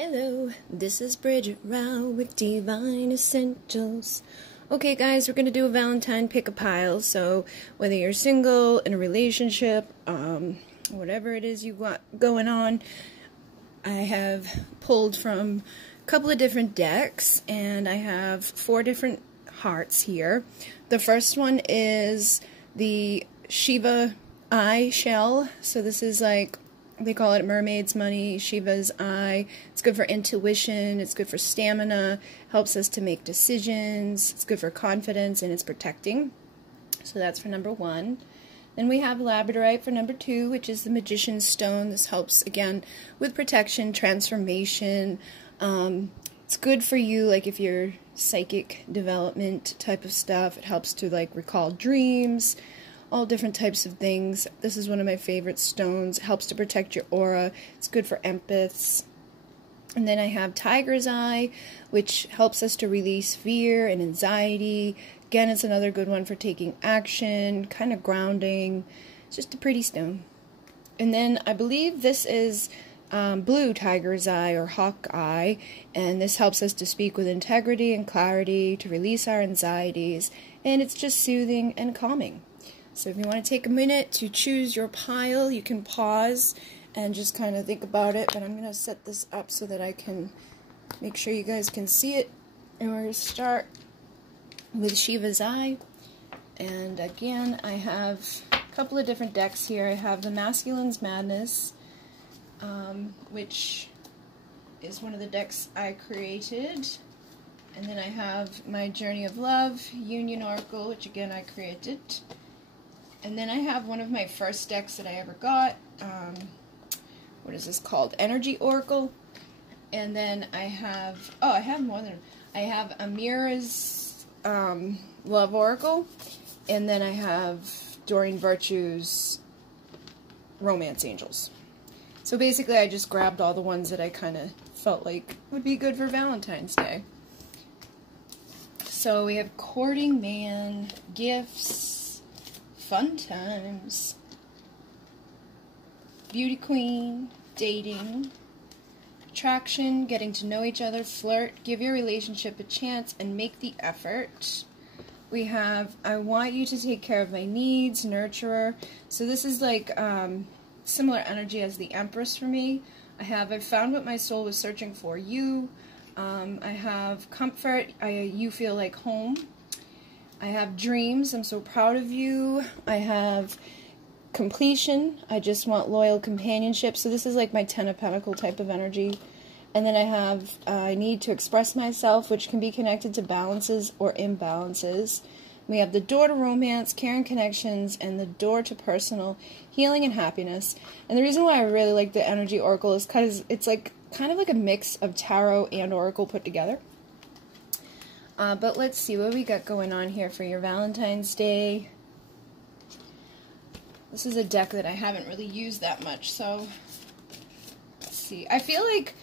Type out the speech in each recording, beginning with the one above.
Hello, this is Bridget Rau with Pleiadian Essentials. Okay guys, we're going to do a Valentine pick-a-pile, so whether you're single, in a relationship, whatever it is you got going on, I have pulled from a couple of different decks, and I have 4 different hearts here. The first one is the Shiva Eye shell, so this is like, they call it mermaid's money, Shiva's eye. It's good for intuition, it's good for stamina, helps us to make decisions, it's good for confidence, and it's protecting. So that's for number 1. Then we have labradorite for number 2, which is the magician's stone. This helps, again, with protection, transformation. It's good for you, like if you're psychic development type of stuff. It helps to like recall dreams, all different types of things. This is one of my favorite stones. It helps to protect your aura. It's good for empaths. And then I have tiger's eye, which helps us to release fear and anxiety. Again, it's another good one for taking action, kind of grounding. It's just a pretty stone. And then I believe this is blue tiger's eye or hawk eye, and this helps us to speak with integrity and clarity, to release our anxieties, and it's just soothing and calming. So if you want to take a minute to choose your pile, you can pause and just kind of think about it. But I'm going to set this up so that I can make sure you guys can see it. And we're going to start with Shiva's Eye. And again, I have a couple of different decks here. I have the Masculine's Madness, which is one of the decks I created. And then I have my Journey of Love, Union Oracle, which again I created. And then I have one of my first decks that I ever got. What is this called? Energy Oracle. And then I have, I have more than, I have Amiras Love Oracle. And then I have Doreen Virtue's Romance Angels. So basically I just grabbed all the ones that I kind of felt like would be good for Valentine's Day. So we have Courting Man, Gifts, Fun Times, Beauty Queen, Dating, Attraction, Getting to Know Each Other, Flirt, Give Your Relationship a Chance, and Make the Effort. We have I Want You to Take Care of My Needs, Nurturer. So this is like similar energy as the Empress for me. I found what my soul was searching for, you. I have Comfort, You Feel Like Home. I have Dreams, I'm so proud of you. I have Completion, I Just Want Loyal Companionship. So this is like my 10 of Pentacles type of energy. And then I have I Need to Express Myself, which can be connected to balances or imbalances. We have the Door to Romance, Caring Connections, and the Door to Personal Healing and Happiness. And the reason why I really like the Energy Oracle is because it's like kind of like a mix of tarot and oracle put together. But let's see what we got going on here for your Valentine's Day. This is a deck that I haven't really used that much, so let's see. I feel like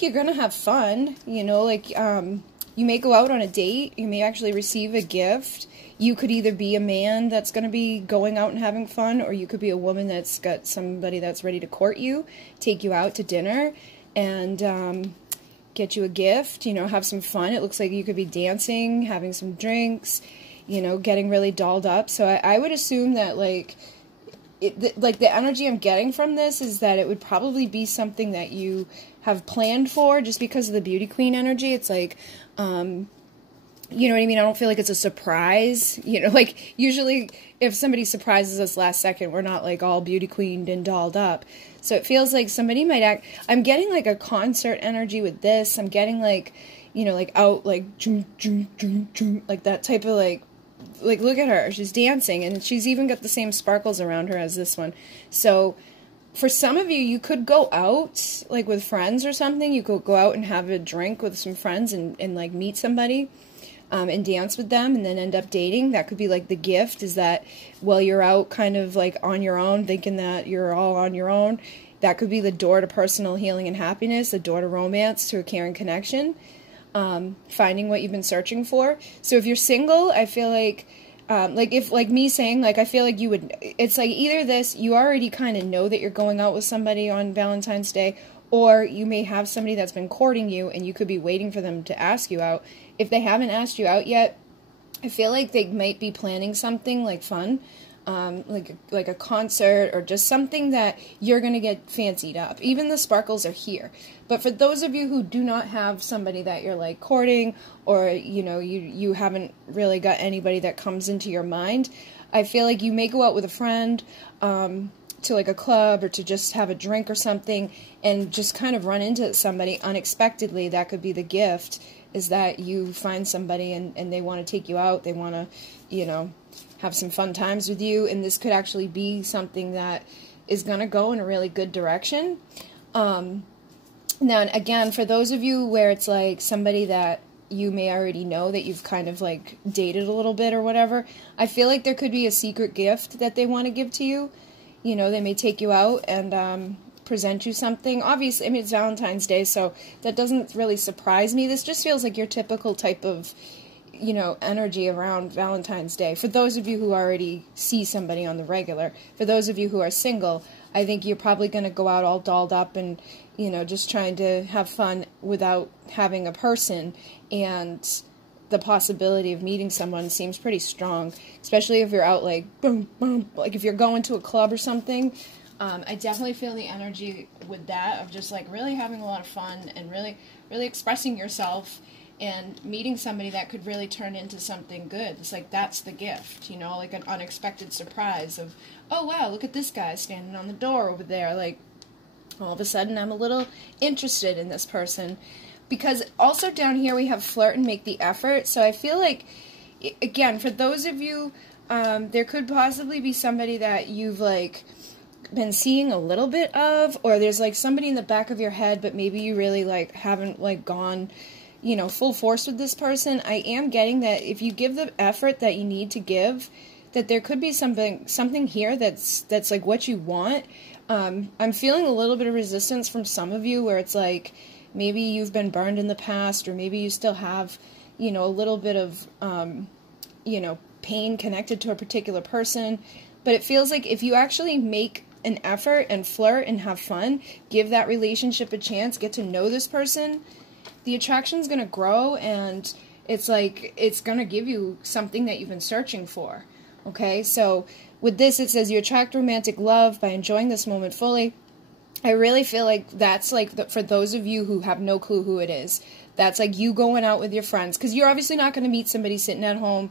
you're gonna have fun, you know, like you may go out on a date, you may actually receive a gift. You could either be a man that's gonna be going out and having fun, or you could be a woman that's got somebody that's ready to court you, take you out to dinner, and get you a gift, you know, have some fun. It looks like you could be dancing, having some drinks, you know, getting really dolled up. So I would assume that, like, the energy I'm getting from this is that it would probably be something that you have planned for, just because of the Beauty Queen energy. It's like, you know what I mean? I don't feel like it's a surprise. You know, like, usually if somebody surprises us last second, we're not, like, all Beauty Queened and dolled up. So it feels like somebody might act... I'm getting, like, a concert energy with this. I'm getting, like, you know, like, out, like, like that type of, like, look at her. She's dancing, and she's even got the same sparkles around her as this one. So for some of you, you could go out, like, with friends or something. You could go out and have a drink with some friends and like, meet somebody. And dance with them and then end up dating. That could be like the gift, is that while you're out kind of like on your own, thinking that you're all on your own, that could be the door to personal healing and happiness, the door to romance, to a caring connection, finding what you've been searching for. So if you're single, I feel like if like me saying, like, I feel like you would, it's like either this, you already kind of know that you're going out with somebody on Valentine's Day, Or you may have somebody that's been courting you and you could be waiting for them to ask you out. If they haven't asked you out yet, I feel like they might be planning something like fun, like a concert or just something that you're going to get fancied up. Even the sparkles are here. But for those of you who do not have somebody that you're like courting, or you haven't really got anybody that comes into your mind, I feel like you may go out with a friend, to like a club or to just have a drink or something and just kind of run into somebody unexpectedly. That could be the gift, is that you find somebody and they want to take you out. They want to, have some fun times with you. And this could actually be something that is going to go in a really good direction. Now, again, for those of you where it's like somebody that you may already know that you've kind of like dated a little bit or whatever, I feel like there could be a secret gift that they want to give to you. They may take you out and present you something. Obviously, I mean, it's Valentine's Day, so that doesn't really surprise me. This just feels like your typical type of, energy around Valentine's Day. For those of you who already see somebody on the regular, for those of you who are single, I think you're probably going to go out all dolled up and, just trying to have fun without having a person. And the possibility of meeting someone seems pretty strong, especially if you're out like boom, boom, like if you're going to a club or something. I definitely feel the energy with that of just like really having a lot of fun and really, really expressing yourself and meeting somebody that could really turn into something good. It's like that's the gift, like an unexpected surprise of, oh wow, look at this guy standing on the door over there. Like all of a sudden I'm a little interested in this person. Because also down here we have flirt and make the effort. So I feel like, again, for those of you, there could possibly be somebody that you've like been seeing a little bit of, or there's like somebody in the back of your head, but maybe you really like haven't like gone, full force with this person. I am getting that if you give the effort that you need to give, that there could be something here that's like what you want. I'm feeling a little bit of resistance from some of you where it's like, maybe you've been burned in the past, or maybe you still have, a little bit of, pain connected to a particular person. But it feels like if you actually make an effort and flirt and have fun, give that relationship a chance, get to know this person, the attraction's going to grow, and it's like, it's going to give you something that you've been searching for. Okay, so with this, it says you attract romantic love by enjoying this moment fully. I really feel like that's like, for those of you who have no clue who it is, that's like you going out with your friends, because you're obviously not going to meet somebody sitting at home,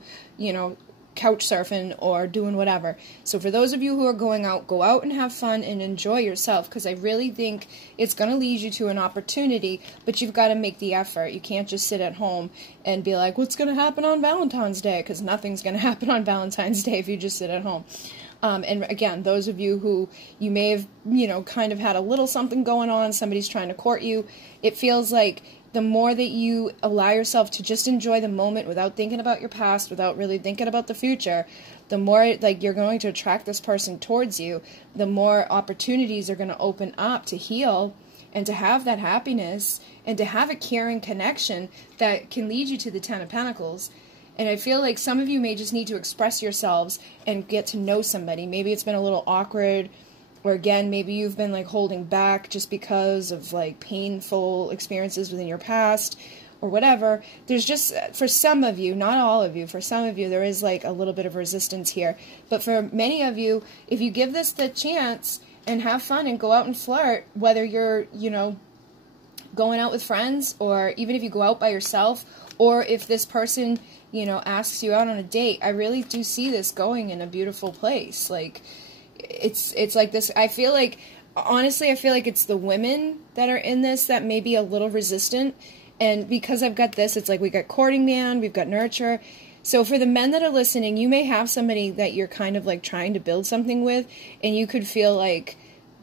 couch surfing or doing whatever. So for those of you who are going out, go out and have fun and enjoy yourself, because I really think it's going to lead you to an opportunity, but you've got to make the effort. You can't just sit at home and be like, what's going to happen on Valentine's Day? Because nothing's going to happen on Valentine's Day if you just sit at home. And again, those of you who you may have, kind of had a little something going on, somebody's trying to court you, it feels like the more that you allow yourself to just enjoy the moment without thinking about your past, without really thinking about the future, the more like you're going to attract this person towards you, the more opportunities are going to open up to heal and to have that happiness and to have a caring connection that can lead you to the Ten of Pentacles. And I feel like some of you may just need to express yourselves and get to know somebody. Maybe it's been a little awkward, or again, maybe you've been like holding back just because of like painful experiences within your past or whatever. There's just, for some of you, not all of you, for some of you, there is like a little bit of resistance here. But for many of you, if you give this the chance and have fun and go out and flirt, whether you're, going out with friends, or even if you go out by yourself, or if this person, asks you out on a date, I really do see this going in a beautiful place. Like, it's like this, I feel like, honestly, I feel like it's the women that are in this that may be a little resistant. And because I've got this, it's like we got courting man, we've got nurture. So for the men that are listening, you may have somebody that you're kind of like trying to build something with, and you could feel like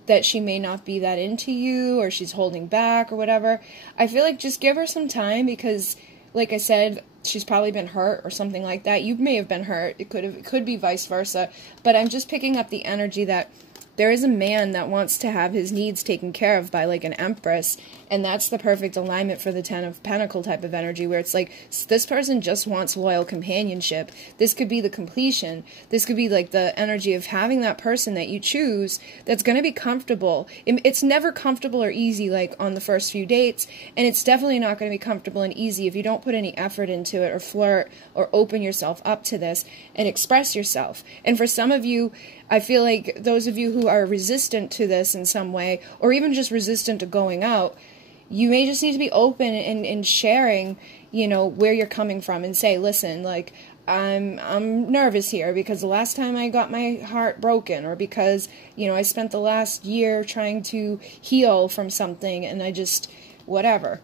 that she may not be that into you, or she's holding back or whatever. I feel like just give her some time, because like I said, she's probably been hurt or something like that. You may have been hurt. It could be vice versa. But I'm just picking up the energy that there is a man that wants to have his needs taken care of by like an empress, And that's the perfect alignment for the Ten of Pentacles type of energy, where it's like, this person just wants loyal companionship. This could be the completion. This could be like the energy of having that person that you choose that's going to be comfortable. It's never comfortable or easy like on the first few dates, and it's definitely not going to be comfortable and easy if you don't put any effort into it or flirt or open yourself up to this and express yourself. And for some of you, I feel like those of you who are resistant to this in some way, or even just resistant to going out, you may just need to be open and sharing, you know, where you're coming from, and say, listen, like, I'm nervous here because the last time I got my heart broken, or because, you know, I spent the last year trying to heal from something and I just, whatever.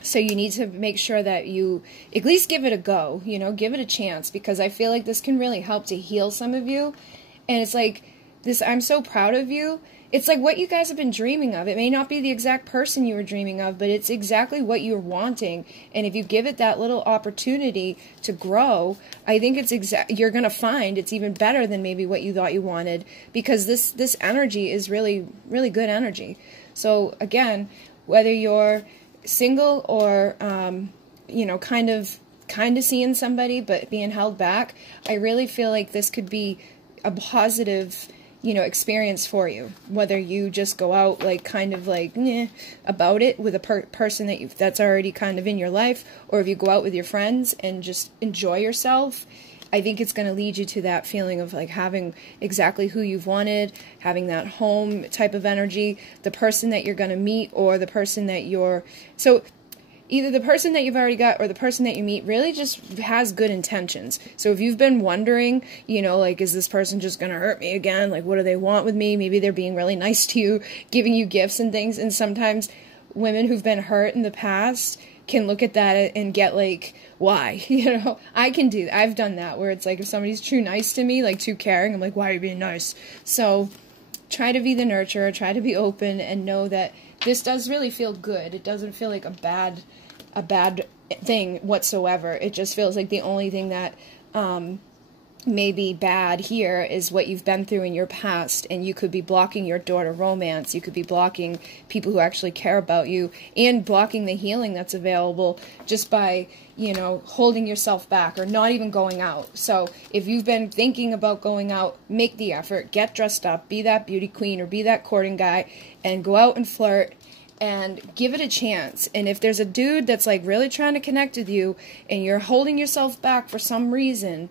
So you need to make sure that you at least give it a go, you know, give it a chance, because I feel like this can really help to heal some of you. And it's like this, I'm so proud of you. It's like what you guys have been dreaming of. It may not be the exact person you were dreaming of, but it's exactly what you're wanting. And if you give it that little opportunity to grow, I think it's you're going to find it's even better than maybe what you thought you wanted, because this energy is really, really good energy. So again, whether you're single or, you know, kind of seeing somebody but being held back, I really feel like this could be a positive, you know, experience for you. Whether you just go out like kind of like about it with a person that's already kind of in your life, or if you go out with your friends and just enjoy yourself, I think it's going to lead you to that feeling of like having exactly who you've wanted, having that home type of energy, the person that you're going to meet, or the person that you're, so either the person that you've already got or the person that you meet really just has good intentions. So if you've been wondering, you know, like, is this person just going to hurt me again? Like, what do they want with me? Maybe they're being really nice to you, giving you gifts and things. And sometimes women who've been hurt in the past can look at that and get like, why? You know, I've done that, where it's like if somebody's too nice to me, like too caring, I'm like, why are you being nice? So try to be the nurturer, try to be open, and know that this does really feel good. It doesn't feel like a bad thing whatsoever. It just feels like the only thing that may be bad here is what you've been through in your past, and you could be blocking your door to romance. You could be blocking people who actually care about you, and blocking the healing that's available just by, you know, holding yourself back or not even going out. So if you've been thinking about going out, make the effort, get dressed up, be that beauty queen or be that courting guy, and go out and flirt and give it a chance. And if there's a dude that's like really trying to connect with you and you're holding yourself back for some reason,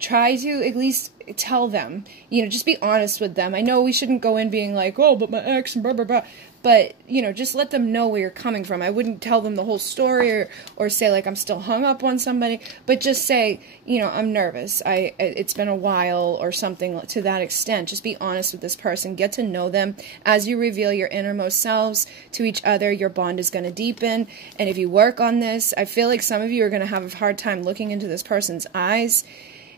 try to at least tell them, you know, just be honest with them. I know we shouldn't go in being like, oh, but my ex and blah, blah, blah. But, you know, just let them know where you're coming from. I wouldn't tell them the whole story or say, like, I'm still hung up on somebody. But just say, you know, I'm nervous. It's been a while or something to that extent. Just be honest with this person. Get to know them. As you reveal your innermost selves to each other, your bond is going to deepen. And if you work on this, I feel like some of you are going to have a hard time looking into this person's eyes.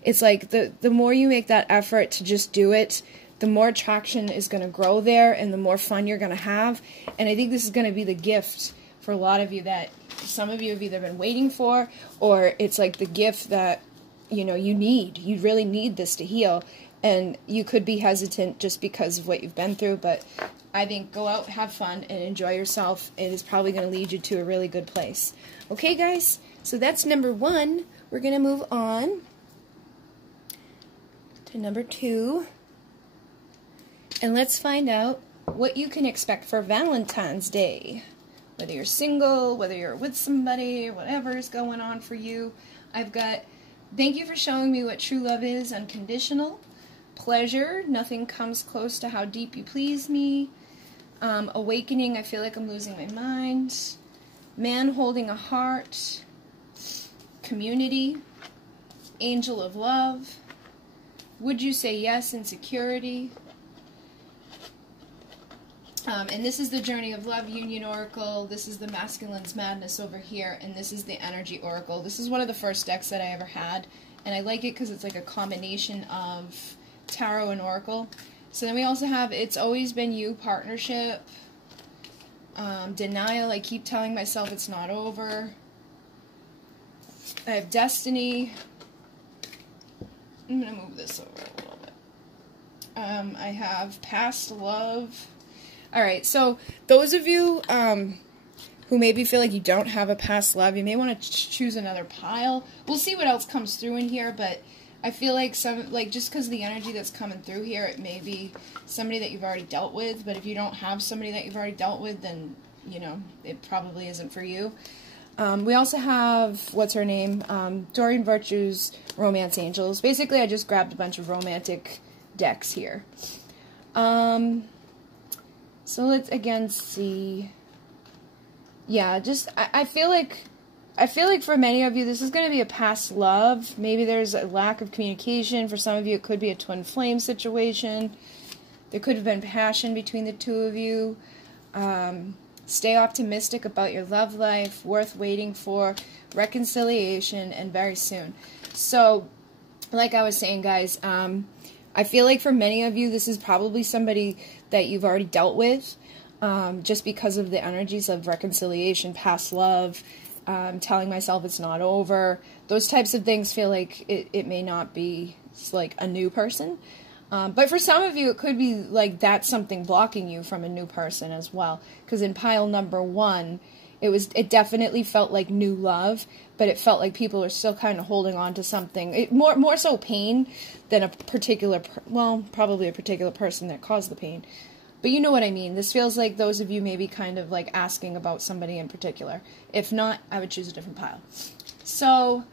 It's like the more you make that effort to just do it, the more attraction is going to grow there and the more fun you're going to have. And I think this is going to be the gift for a lot of you that some of you have either been waiting for, or it's like the gift that, you know, you need. You really need this to heal. And you could be hesitant just because of what you've been through, but I think go out, have fun, and enjoy yourself. It is probably going to lead you to a really good place. Okay, guys? So that's number 1. We're going to move on to number 2. And let's find out what you can expect for Valentine's Day. Whether you're single, whether you're with somebody, whatever is going on for you. I've got, thank you for showing me what true love is, unconditional. Pleasure, nothing comes close to how deep you please me. Awakening, I feel like I'm losing my mind. Man holding a heart. Community. Angel of love. Would you say yes, insecurity. And this is the Journey of Love Union Oracle. This is the Masculine's Madness over here. And this is the Energy Oracle. This is one of the first decks that I ever had. And I like it because it's like a combination of Tarot and Oracle. So then we also have It's Always Been You, Partnership. Denial, I keep telling myself it's not over. I have Destiny. I'm going to move this over a little bit. I have Past Love. Alright, so those of you who maybe feel like you don't have a past love. You may want to choose another pile. We'll see what else comes through in here, but I feel like just because of the energy that's coming through here, it may be somebody that you've already dealt with, but if you don't have somebody that you've already dealt with, then, you know, it probably isn't for you. We also have, what's her name? Doreen Virtue's Romance Angels. Basically, I just grabbed a bunch of romantic decks here. So let's again see. Yeah, just, I feel like for many of you, this is going to be a past love. Maybe there's a lack of communication. For some of you, it could be a twin flame situation. There could have been passion between the two of you. Stay optimistic about your love life, worth waiting for, reconciliation, and very soon. So, like I was saying, guys, I feel like for many of you, this is probably somebody that you've already dealt with, just because of the energies of reconciliation, past love, telling myself it's not over. Those types of things feel like it may not be like a new person. But for some of you, it could be like that's something blocking you from a new person as well. Because in pile number 1, it definitely felt like new love, but it felt like people are still kind of holding on to something. More so pain than a particular, well, probably a particular person that caused the pain. But you know what I mean. This feels like those of you maybe kind of like asking about somebody in particular. If not, I would choose a different pile. So,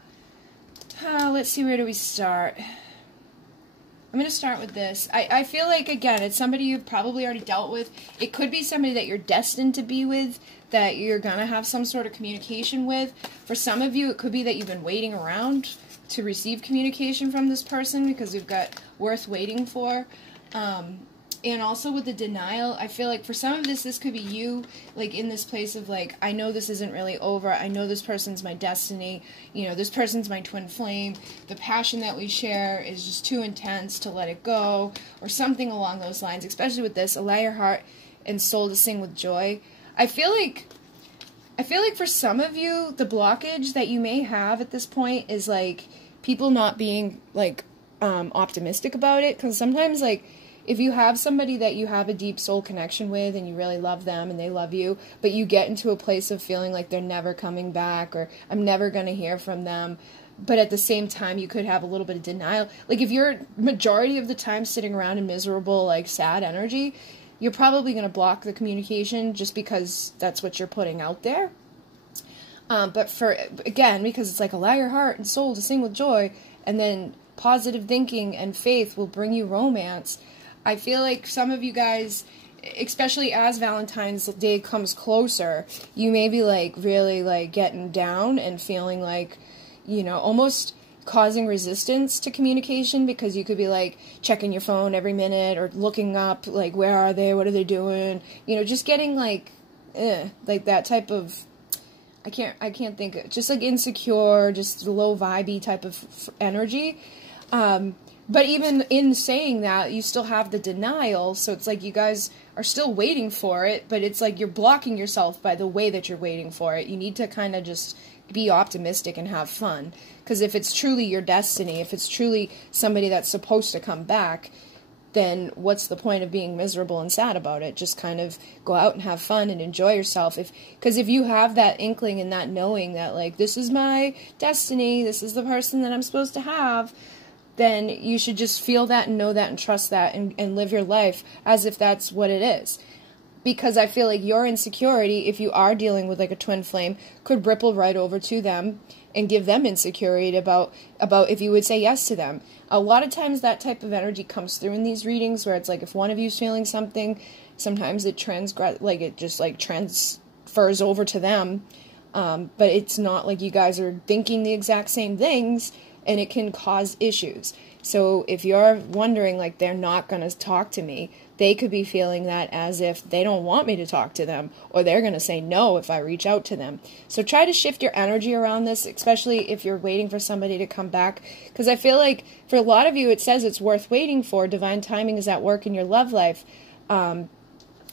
let's see, where do we start? I'm going to start with this. I feel like, again, it's somebody you've probably already dealt with. It could be somebody that you're destined to be with, that you're going to have some sort of communication with. For some of you, it could be that you've been waiting around to receive communication from this person because you've got worth waiting for. And also with the denial, I feel like for some of this could be you, like, in this place of, like, I know this isn't really over. I know this person's my destiny. You know, this person's my twin flame. The passion that we share is just too intense to let it go, or something along those lines, especially with this, allow your heart and soul to sing with joy. I feel like for some of you, the blockage that you may have at this point is, like, people not being, like, optimistic about it, because sometimes, like, if you have somebody that you have a deep soul connection with and you really love them and they love you, but you get into a place of feeling like they're never coming back or I'm never going to hear from them, but at the same time you could have a little bit of denial. Like if you're majority of the time sitting around in miserable, like sad energy, you're probably going to block the communication just because that's what you're putting out there. But for, again, because it's like allow your heart and soul to sing with joy, and then positive thinking and faith will bring you romance. I feel like some of you guys, especially as Valentine's Day comes closer, you may be, like, really, like, getting down and feeling like, you know, almost causing resistance to communication, because you could be, like, checking your phone every minute or looking up, like, where are they, what are they doing, you know, just getting, like that type of, I can't think, just, like, insecure, just low vibey type of energy. But even in saying that, you still have the denial, so it's like you guys are still waiting for it, but it's like you're blocking yourself by the way that you're waiting for it. You need to kind of just be optimistic and have fun, because if it's truly your destiny, if it's truly somebody that's supposed to come back, then what's the point of being miserable and sad about it? Just kind of go out and have fun and enjoy yourself. Because if you have that inkling and that knowing that, like, this is my destiny, this is the person that I'm supposed to have, then you should just feel that and know that and trust that and live your life as if that's what it is. Because I feel like your insecurity, if you are dealing with, like, a twin flame, could ripple right over to them and give them insecurity about if you would say yes to them. A lot of times that type of energy comes through in these readings, where it's like if one of you's feeling something, sometimes it transfers over to them, but it's not like you guys are thinking the exact same things, and it can cause issues. So if you're wondering, like, they're not going to talk to me, they could be feeling that as if they don't want me to talk to them, or they're going to say no if I reach out to them. So try to shift your energy around this, especially if you're waiting for somebody to come back, because I feel like for a lot of you, it says it's worth waiting for. Divine timing is at work in your love life.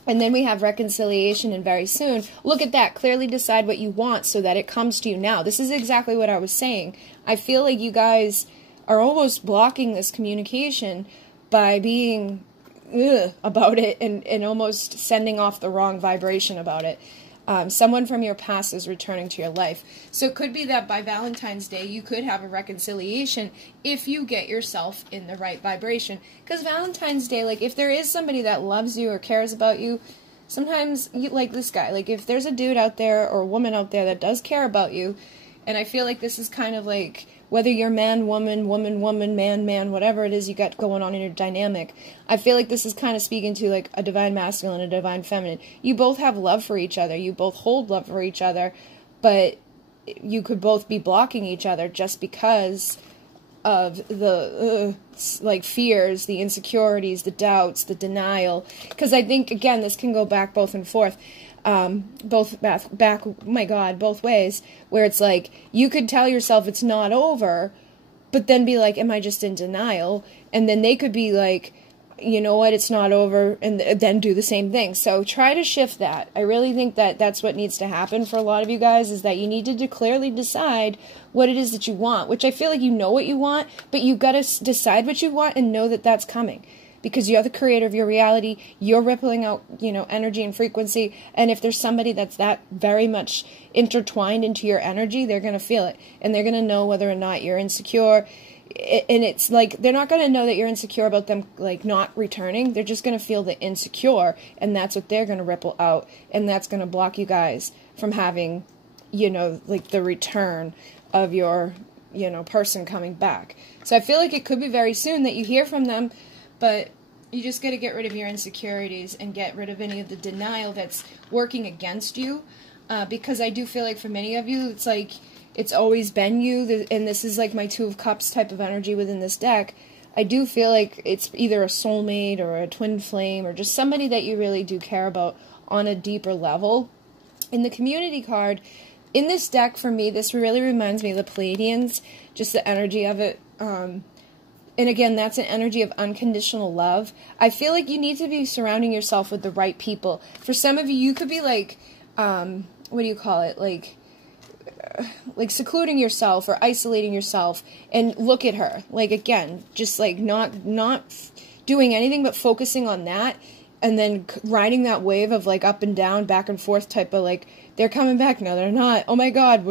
And then we have reconciliation and very soon. Look at that. Clearly decide what you want so that it comes to you now. This is exactly what I was saying. I feel like you guys are almost blocking this communication by being about it and almost sending off the wrong vibration about it. Someone from your past is returning to your life. So it could be that by Valentine's Day, you could have a reconciliation if you get yourself in the right vibration. Because Valentine's Day, like, if there is somebody that loves you or cares about you, sometimes, like this guy, like, if there's a dude out there or a woman out there that does care about you, and I feel like this is kind of like, whether you're man, woman, woman, woman, man, man, whatever it is you got going on in your dynamic, I feel like this is kind of speaking to like a divine masculine, a divine feminine. You both have love for each other. You both hold love for each other, but you could both be blocking each other just because of the like fears, the insecurities, the doubts, the denial. Because I think, again, this can go back both and forth. Both ways, where it's like, you could tell yourself it's not over, but then be like, am I just in denial? And then they could be like, you know what, it's not over, and then do the same thing. So try to shift that. I really think that that's what needs to happen for a lot of you guys, is that you need to clearly decide what it is that you want, which I feel like you know what you want, but you got to decide what you want and know that that's coming. Because you're the creator of your reality, you're rippling out, you know, energy and frequency, and if there's somebody that's that very much intertwined into your energy, they're going to feel it, and they're going to know whether or not you're insecure, and it's like, they're not going to know that you're insecure about them, like, not returning, they're just going to feel the insecure, and that's what they're going to ripple out, and that's going to block you guys from having, you know, like, the return of your, you know, person coming back. So I feel like it could be very soon that you hear from them, but you just got to get rid of your insecurities and get rid of any of the denial that's working against you. Because I do feel like for many of you, it's like, it's always been you. And this is like my Two of Cups type of energy within this deck. I do feel like it's either a soulmate or a twin flame or just somebody that you really do care about on a deeper level. In the community card, in this deck, for me, this really reminds me of the Pleiadians, just the energy of it. And again, that's an energy of unconditional love. I feel like you need to be surrounding yourself with the right people. For some of you, you could be like, what do you call it? Like secluding yourself or isolating yourself, and look at her. Like, again, just like not doing anything but focusing on that, and then riding that wave of like up and down, back and forth type of like, they're coming back, no, they're not. Oh my God.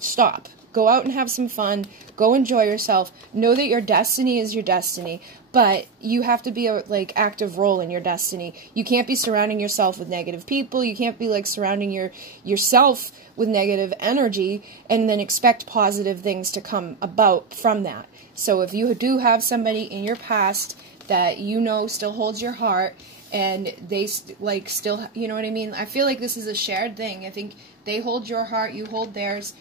Stop. Go out and have some fun. Go enjoy yourself. Know that your destiny is your destiny, but you have to be a like active role in your destiny. You can't be surrounding yourself with negative people. You can't be like surrounding yourself with negative energy and then expect positive things to come about from that. So if you do have somebody in your past that you know still holds your heart, and they like still, you know what I mean? I feel like this is a shared thing. I think they hold your heart, you hold theirs.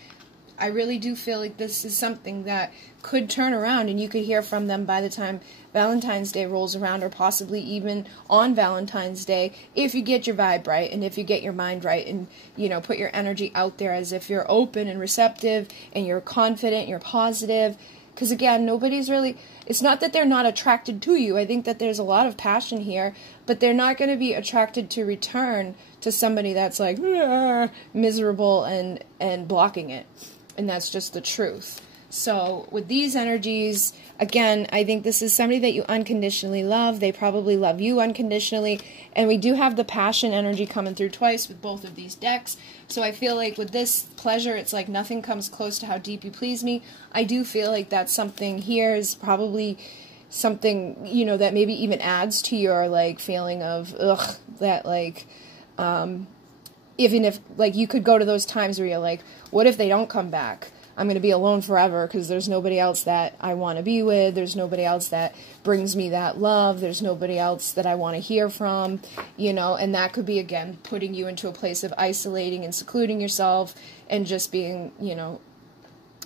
I really do feel like this is something that could turn around, and you could hear from them by the time Valentine's Day rolls around, or possibly even on Valentine's Day, if you get your vibe right, and if you get your mind right, and, you know, put your energy out there as if you're open and receptive, and you're confident, you're positive. Because, again, nobody's really, it's not that they're not attracted to you. I think that there's a lot of passion here, but they're not going to be attracted to return to somebody that's like miserable and blocking it. And that's just the truth. So with these energies, again, I think this is somebody that you unconditionally love. They probably love you unconditionally. And we do have the passion energy coming through twice with both of these decks. So I feel like with this pleasure, it's like nothing comes close to how deep you please me. I do feel like that's something here is probably something, you know, that maybe even adds to your like feeling of, ugh, that like, even if, like, you could go to those times where you're like, what if they don't come back? I'm going to be alone forever because there's nobody else that I want to be with. There's nobody else that brings me that love. There's nobody else that I want to hear from, you know, and that could be, again, putting you into a place of isolating and secluding yourself and just being, you know,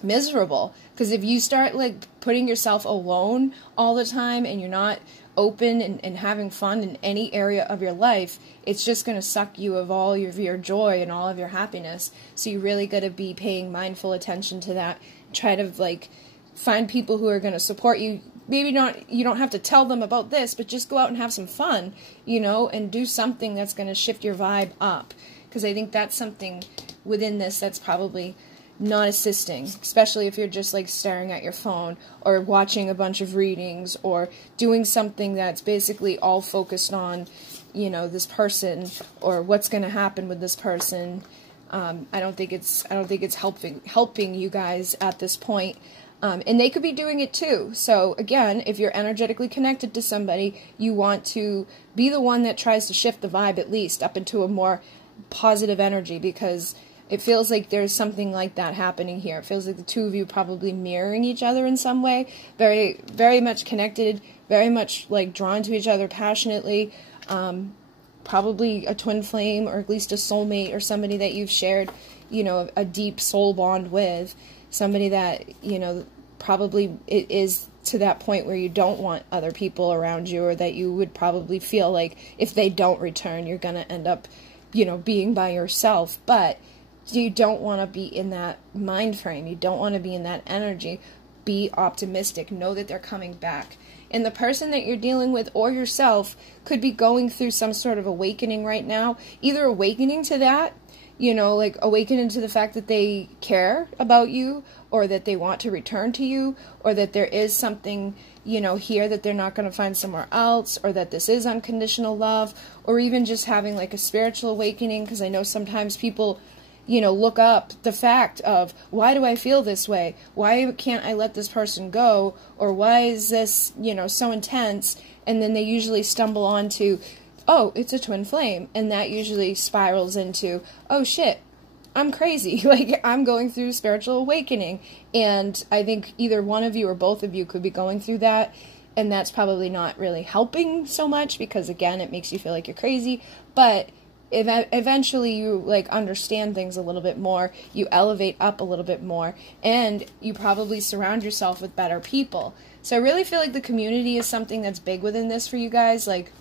miserable. Because if you start, like, putting yourself alone all the time and you're not open and having fun in any area of your life, it's just going to suck you of all of your joy and all of your happiness. So you really got to be paying mindful attention to that. Try to, like, find people who are going to support you. Maybe not, you don't have to tell them about this, but just go out and have some fun, you know, and do something that's going to shift your vibe up. Because I think that's something within this that's probably not assisting, especially if you're just like staring at your phone or watching a bunch of readings or doing something that's basically all focused on you know, this person or what's going to happen with this person. I don't think it's helping you guys at this point. And they could be doing it too. So again, if you're energetically connected to somebody, you want to be the one that tries to shift the vibe at least up into a more positive energy, because it feels like there's something like that happening here. It feels like the two of you probably mirroring each other in some way, very, very much connected, very much like drawn to each other passionately. Probably a twin flame, or at least a soulmate, or somebody that you've shared, you know, a deep soul bond with. Somebody that, you know, probably it is to that point where you don't want other people around you, or that you would probably feel like if they don't return, you're going to end up, you know, being by yourself. But you don't want to be in that mind frame. You don't want to be in that energy. Be optimistic. Know that they're coming back. And the person that you're dealing with, or yourself, could be going through some sort of awakening right now. Either awakening to that, you know, like awakening to the fact that they care about you, or that they want to return to you, or that there is something, you know, here that they're not going to find somewhere else, or that this is unconditional love, or even just having like a spiritual awakening. Because I know sometimes people, you know, look up the fact of, why do I feel this way? Why can't I let this person go? Or why is this, you know, so intense? And then they usually stumble onto, oh, it's a twin flame. And that usually spirals into, oh shit, I'm crazy. Like, I'm going through spiritual awakening. And I think either one of you or both of you could be going through that. And that's probably not really helping so much, because again, it makes you feel like you're crazy. But eventually you like understand things a little bit more, you elevate up a little bit more, and you probably surround yourself with better people. So I really feel like the community is something that's big within this for you guys. Like,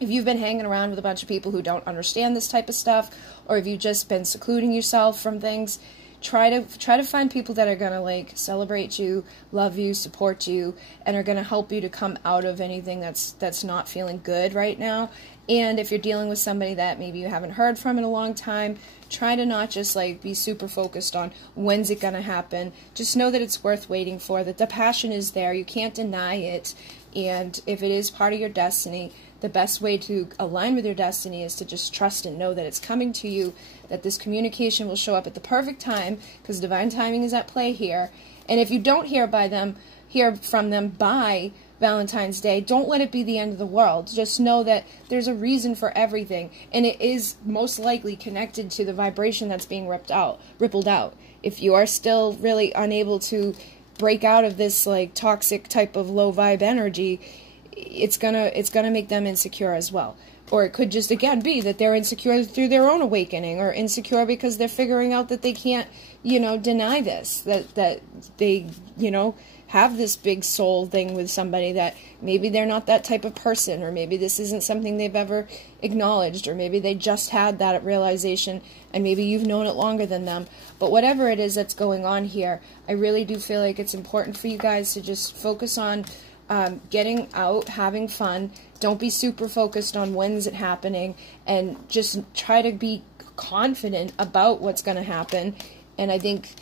if you've been hanging around with a bunch of people who don't understand this type of stuff, or if you've just been secluding yourself from things, try to find people that are going to like celebrate you, love you, support you, and are going to help you to come out of anything that's not feeling good right now. And if you're dealing with somebody that maybe you haven't heard from in a long time, try to not just like be super focused on when's it going to happen. Just know that it's worth waiting for, that the passion is there. You can't deny it. And if it is part of your destiny, the best way to align with your destiny is to just trust and know that it's coming to you, that this communication will show up at the perfect time, because divine timing is at play here. And if you don't hear from them by Valentine's Day, don't let it be the end of the world. Just know that there's a reason for everything, and it is most likely connected to the vibration that's being rippled out. If you are still really unable to break out of this like toxic type of low vibe energy, it's gonna make them insecure as well. Or it could just again be that they're insecure through their own awakening, or insecure because they're figuring out that they can't, you know, deny this, that they, you know, have this big soul thing with somebody, that maybe they're not that type of person, or maybe this isn't something they've ever acknowledged, or maybe they just had that realization and maybe you've known it longer than them. But whatever it is that's going on here, I really do feel like it's important for you guys to just focus on getting out, having fun. Don't be super focused on when's it happening, and just try to be confident about what's going to happen. And I think,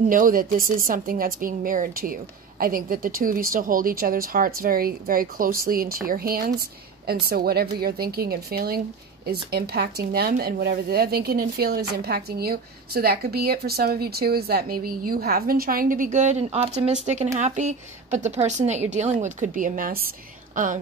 know that this is something that's being mirrored to you. I think that the two of you still hold each other's hearts very, very closely into your hands. And so whatever you're thinking and feeling is impacting them, and whatever they're thinking and feeling is impacting you. So that could be it for some of you too, is that maybe you have been trying to be good and optimistic and happy, but the person that you're dealing with could be a mess.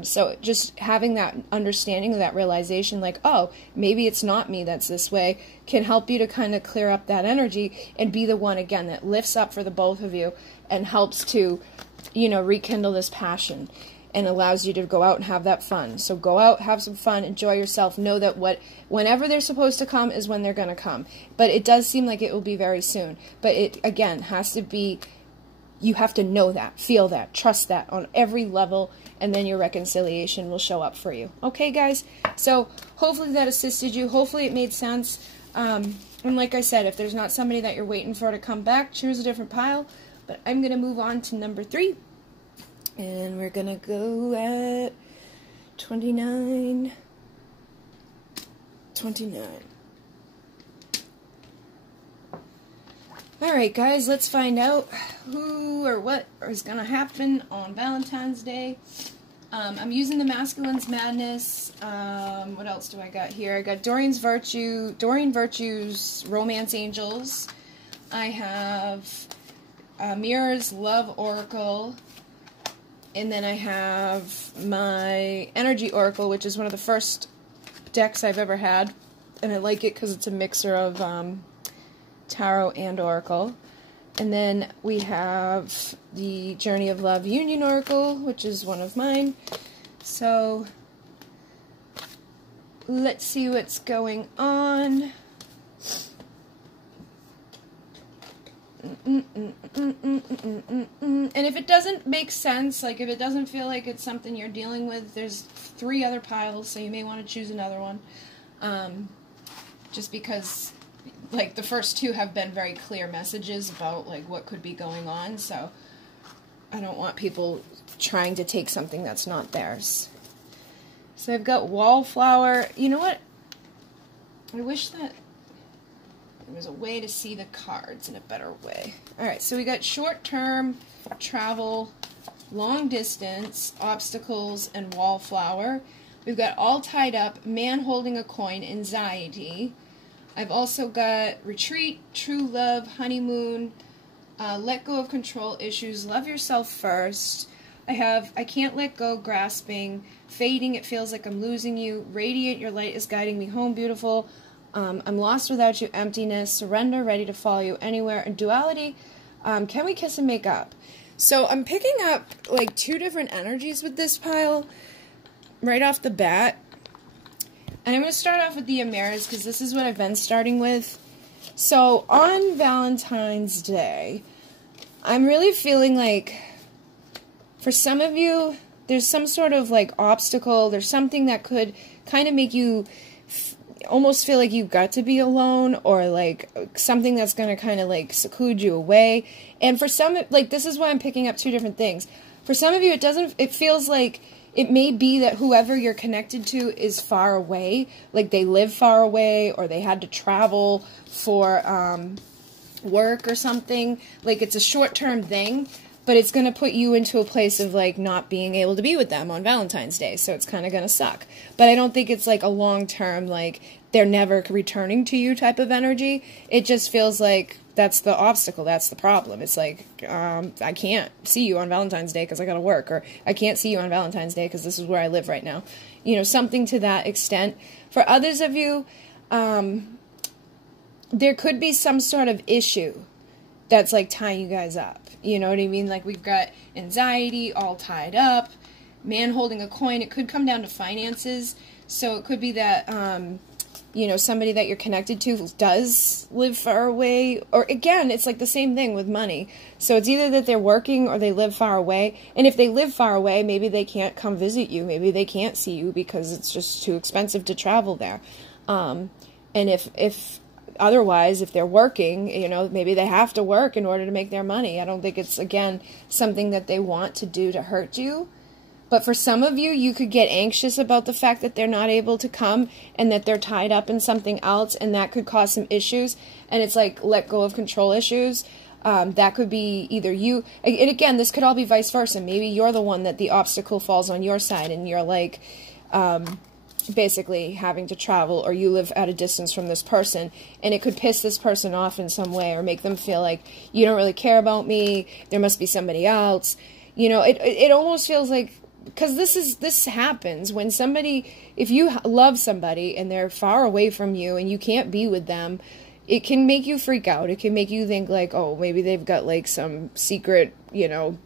So just having that understanding of that realization, like, oh, maybe it's not me that's this way, can help you to kind of clear up that energy and be the one, again, that lifts up for the both of you and helps to, you know, rekindle this passion and allows you to go out and have that fun. So go out, have some fun, enjoy yourself. Know that whenever they're supposed to come is when they're going to come. But it does seem like it will be very soon. But it, again, has to be, you have to know that, feel that, trust that on every level, and then your reconciliation will show up for you. Okay, guys? So hopefully that assisted you. Hopefully it made sense. And like I said, if there's not somebody that you're waiting for to come back, choose a different pile. But I'm going to move on to number 3. And we're going to go at 29. Alright guys, let's find out who or what is going to happen on Valentine's Day. I'm using the Masculine's Madness. What else do I got here? I got Doreen Virtue's Romance Angels. I have Amiras Love Oracle. And then I have my Energy Oracle, which is one of the first decks I've ever had. And I like it because it's a mixer of Tarot and Oracle. And then we have the Journey of Love Union Oracle, which is one of mine. So let's see what's going on. And if it doesn't make sense, like if it doesn't feel like it's something you're dealing with, there's 3 other piles, so you may want to choose another one. Just because, like, the first 2 have been very clear messages about, like, what could be going on, so I don't want people trying to take something that's not theirs. So I've got Wallflower. You know what? I wish that there was a way to see the cards in a better way. Alright, so we got short-term, travel, long distance, obstacles, and Wallflower. We've got all tied up, man holding a coin, anxiety. I've also got retreat, true love, honeymoon, let go of control issues, love yourself first. I have I can't let go, grasping, fading, it feels like I'm losing you, radiant, your light is guiding me home, beautiful. I'm lost without you, emptiness, surrender, ready to follow you anywhere, and duality, can we kiss and make up? So I'm picking up like 2 different energies with this pile right off the bat. And I'm going to start off with the Amiras because this is what I've been starting with. So on Valentine's Day, I'm really feeling like for some of you, there's some sort of like obstacle. There's something that could kind of make you almost feel like you've got to be alone, or like something that's going to kind of like seclude you away. And for some, like this is why I'm picking up 2 different things. For some of you, it feels like it may be that whoever you're connected to is far away, like they live far away, or they had to travel for work or something. Like it's a short-term thing, but it's going to put you into a place of like not being able to be with them on Valentine's Day, so it's kind of going to suck. But I don't think it's like a long-term, like they're never returning to you type of energy. It just feels like that's the obstacle, that's the problem. It's like, I can't see you on Valentine's Day because I gotta work, or I can't see you on Valentine's Day because this is where I live right now. You know, something to that extent. For others of you, there could be some sort of issue that's like tying you guys up. You know what I mean? Like we've got anxiety all tied up, man holding a coin. It could come down to finances. So it could be that, you know, somebody that you're connected to does live far away. Or again, it's like the same thing with money. So it's either that they're working or they live far away. And if they live far away, maybe they can't come visit you. Maybe they can't see you because it's just too expensive to travel there. And if otherwise, if they're working, you know, maybe they have to work in order to make their money. I don't think it's, again, something that they want to do to hurt you. But for some of you, you could get anxious about the fact that they're not able to come and that they're tied up in something else, and that could cause some issues. And it's like let go of control issues. That could be either you, and again, this could all be vice versa. Maybe you're the one that the obstacle falls on your side, and you're like basically having to travel, or you live at a distance from this person, and it could piss this person off in some way, or make them feel like you don't really care about me, there must be somebody else. You know, it almost feels like, because this happens when somebody, if you love somebody and they're far away from you and you can't be with them, it can make you freak out. It can make you think like, oh, maybe they've got like some secret, you know,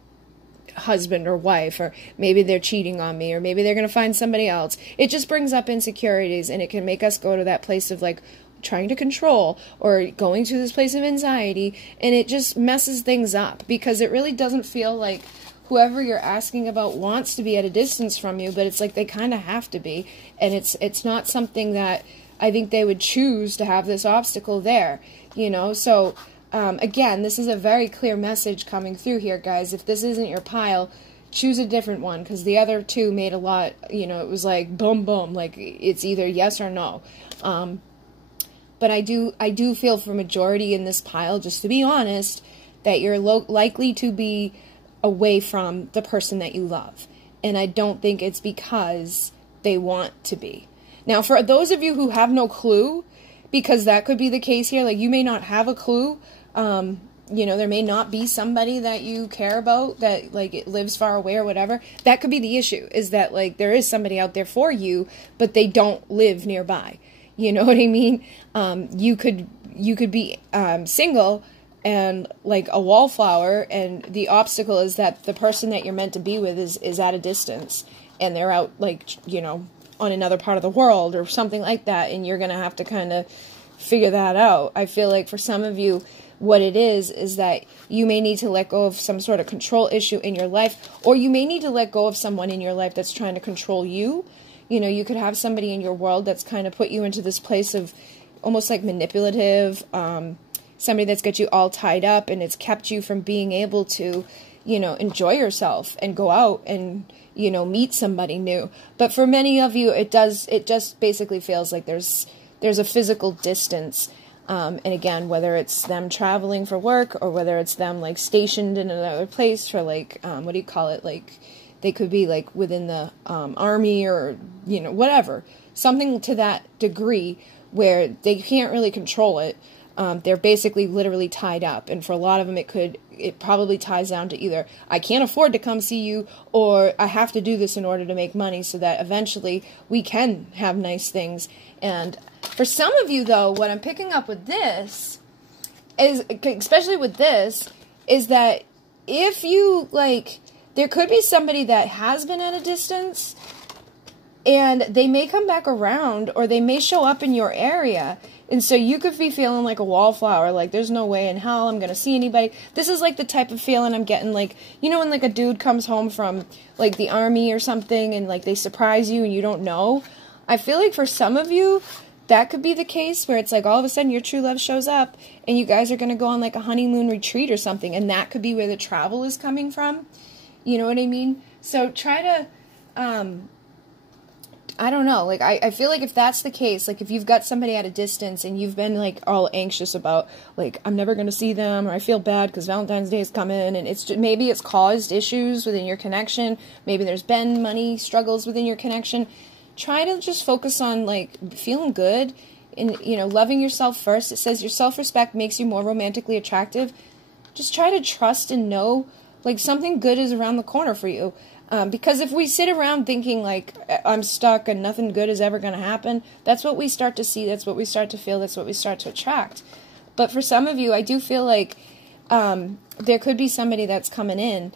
husband or wife, or maybe they're cheating on me, or maybe they're going to find somebody else. It just brings up insecurities, and it can make us go to that place of like trying to control, or going to this place of anxiety, and it just messes things up, because it really doesn't feel like whoever you're asking about wants to be at a distance from you, but it's like they kind of have to be, and it's not something that I think they would choose to have this obstacle there, you know. So again, this is a very clear message coming through here, guys. If this isn't your pile, choose a different one, because the other 2 made a lot, you know, it was like boom boom, like it's either yes or no. But I do feel for majority in this pile, just to be honest, that you're likely to be away from the person that you love. and I don't think it's because they want to be. Now, for those of you who have no clue, because that could be the case here, like, you may not have a clue, you know, there may not be somebody that you care about that, like, it lives far away or whatever. That could be the issue, is that, like, there is somebody out there for you, but they don't live nearby. You know what I mean? You could be single and, like, a wallflower, and the obstacle is that the person that you're meant to be with is at a distance, and they're out, like, you know, on another part of the world or something like that, and you're going to have to kind of figure that out. I feel like for some of you, what it is that you may need to let go of some sort of control issue in your life, or you may need to let go of someone in your life that's trying to control you. You know, you could have somebody in your world that's kind of put you into this place of almost like manipulative, somebody that's got you all tied up, and it's kept you from being able to, you know, enjoy yourself and go out and, you know, meet somebody new. But for many of you, it just basically feels like there's a physical distance. And again, whether it's them traveling for work or whether it's them, like, stationed in another place for, like, what do you call it? Like, they could be, like, within the army or, you know, whatever. Something to that degree where they can't really control it. They're basically literally tied up. And for a lot of them, it probably ties down to either I can't afford to come see you, or I have to do this in order to make money so that eventually we can have nice things. And for some of you, though, what I'm picking up with this is, especially with this, is that if you, like, there could be somebody that has been at a distance, and they may come back around, or they may show up in your area, and so you could be feeling like a wallflower, like, there's no way in hell I'm going to see anybody. This is like the type of feeling I'm getting, like, you know when, like, a dude comes home from, like, the army or something, and, like, they surprise you and you don't know? I feel like for some of you, that could be the case, where it's like all of a sudden your true love shows up, and you guys are going to go on, like, a honeymoon retreat or something, and that could be where the travel is coming from. You know what I mean? So try to, I don't know, like, I feel like if that's the case, like, if you've got somebody at a distance and you've been, like, all anxious about, like, I'm never going to see them, or I feel bad because Valentine's Day is coming, and it's just, maybe it's caused issues within your connection, maybe there's been money struggles within your connection, try to just focus on, like, feeling good and, you know, loving yourself first. It says your self-respect makes you more romantically attractive. Just try to trust and know, like, something good is around the corner for you. Because if we sit around thinking, like, I'm stuck and nothing good is ever going to happen, that's what we start to see, that's what we start to feel, that's what we start to attract. But for some of you, I do feel like there could be somebody that's coming in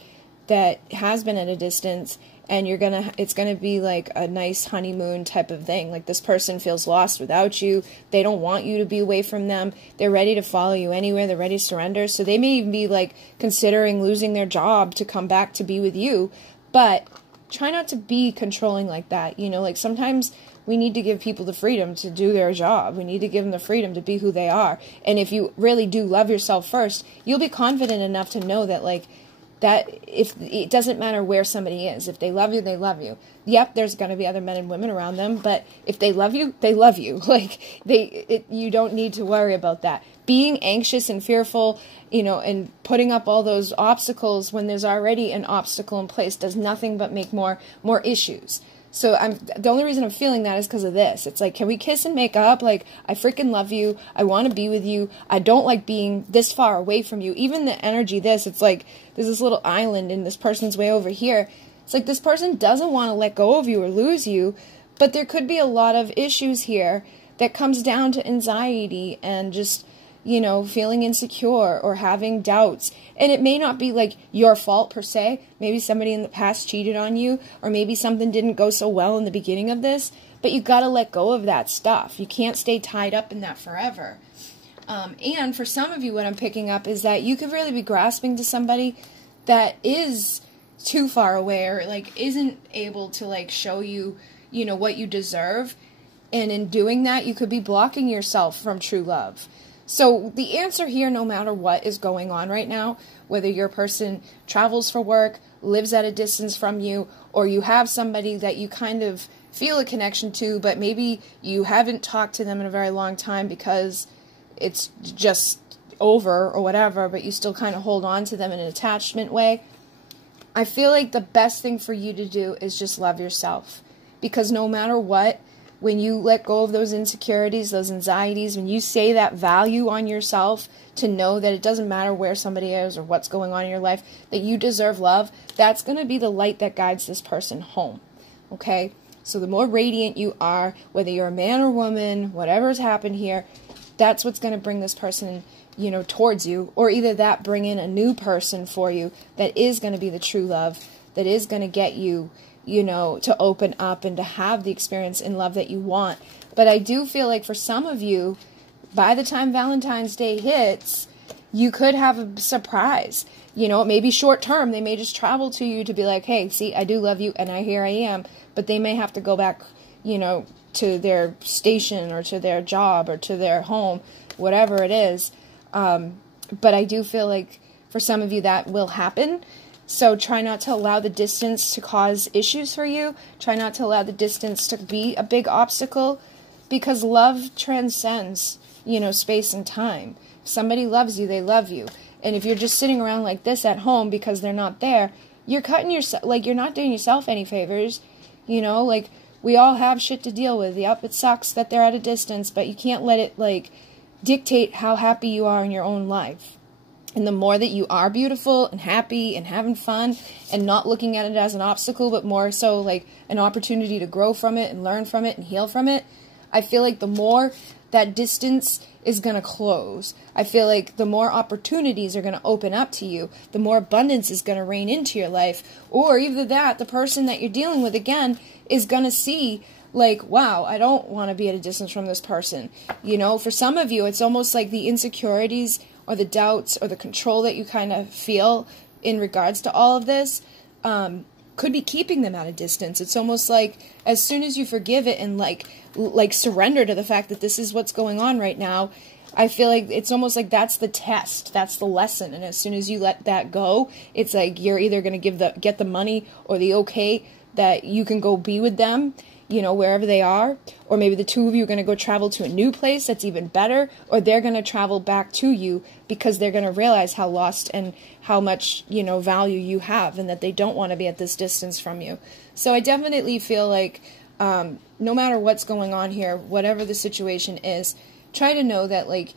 that has been at a distance, and it's gonna be like a nice honeymoon type of thing. Like, this person feels lost without you. They don't want you to be away from them. They're ready to follow you anywhere. They're ready to surrender. So they may even be, like, considering losing their job to come back to be with you. But try not to be controlling like that. You know, like, sometimes we need to give people the freedom to do their job. We need to give them the freedom to be who they are. And if you really do love yourself first, you'll be confident enough to know that, like, that if it doesn't matter where somebody is, if they love you, they love you. Yep, there's going to be other men and women around them, but if they love you, they love you. Like, you don't need to worry about that. Being anxious and fearful, you know, and putting up all those obstacles when there's already an obstacle in place does nothing but make more issues. So the only reason I'm feeling that is because of this. It's like, can we kiss and make up? Like, I freaking love you. I want to be with you. I don't like being this far away from you. Even the energy, it's like, there's this little island and this person's way over here. It's like this person doesn't want to let go of you or lose you, but there could be a lot of issues here that comes down to anxiety and just, you know, feeling insecure or having doubts. And it may not be, like, your fault per se. Maybe somebody in the past cheated on you, or maybe something didn't go so well in the beginning of this, but you got to let go of that stuff. You can't stay tied up in that forever. And for some of you, what I'm picking up is that you could really be grasping to somebody that is too far away, or, like, isn't able to, like, show you, you know, what you deserve. And in doing that, you could be blocking yourself from true love. So the answer here, no matter what is going on right now, whether your person travels for work, lives at a distance from you, or you have somebody that you kind of feel a connection to, but maybe you haven't talked to them in a very long time because it's just over or whatever, but you still kind of hold on to them in an attachment way, I feel like the best thing for you to do is just love yourself. Because no matter what, when you let go of those insecurities, those anxieties, when you say that value on yourself, to know that it doesn't matter where somebody is or what's going on in your life, that you deserve love, that's going to be the light that guides this person home. Okay? So the more radiant you are, whether you're a man or woman, whatever's happened here, that's what's going to bring this person, you know, towards you. Or either that bring in a new person for you that is going to be the true love, that is going to get you, you know, to open up and to have the experience in love that you want. But I do feel like for some of you, by the time Valentine's Day hits, you could have a surprise. You know, it may be short term. They may just travel to you to be like, hey, see, I do love you, and here I am. But they may have to go back, you know, to their station or to their job or to their home, whatever it is. But I do feel like for some of you that will happen. So try not to allow the distance to cause issues for you. Try not to allow the distance to be a big obstacle, because love transcends, you know, space and time. If somebody loves you, they love you. And if you're just sitting around like this at home because they're not there, you're cutting yourself, like, you're not doing yourself any favors. You know, like, we all have shit to deal with. Yep, it sucks that they're at a distance, but you can't let it, like, dictate how happy you are in your own life. And the more that you are beautiful and happy and having fun and not looking at it as an obstacle, but more so like an opportunity to grow from it and learn from it and heal from it, I feel like the more that distance is going to close. I feel like the more opportunities are going to open up to you, the more abundance is going to rain into your life. Or either that, the person that you're dealing with, again, is going to see, like, wow, I don't want to be at a distance from this person. You know, for some of you, it's almost like the insecurities or the doubts or the control that you kind of feel in regards to all of this could be keeping them at a distance. It's almost like as soon as you forgive it and like surrender to the fact that this is what's going on right now, I feel like it's almost like that's the test, that's the lesson. And as soon as you let that go, it's like you're either going to get the money or the okay that you can go be with them, you know, wherever they are, or maybe the two of you are going to go travel to a new place that's even better, or they're going to travel back to you because they're going to realize how lost and how much, you know, value you have, and that they don't want to be at this distance from you. So I definitely feel like no matter what's going on here, whatever the situation is, try to know that, like,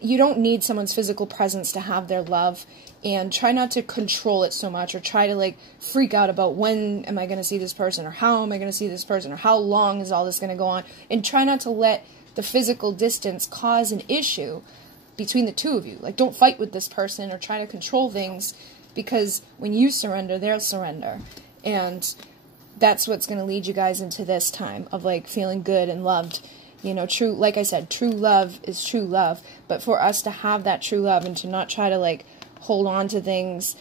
you don't need someone's physical presence to have their love, and try not to control it so much, or try to, like, freak out about when am I going to see this person, or how am I going to see this person, or how long is all this going to go on, and try not to let the physical distance cause an issue between the two of you. Like, don't fight with this person or try to control things, because when you surrender, they'll surrender, and that's what's going to lead you guys into this time of, like, feeling good and loved. You know, true, like I said, true love is true love, but for us to have that true love and to not try to, like, hold on to things,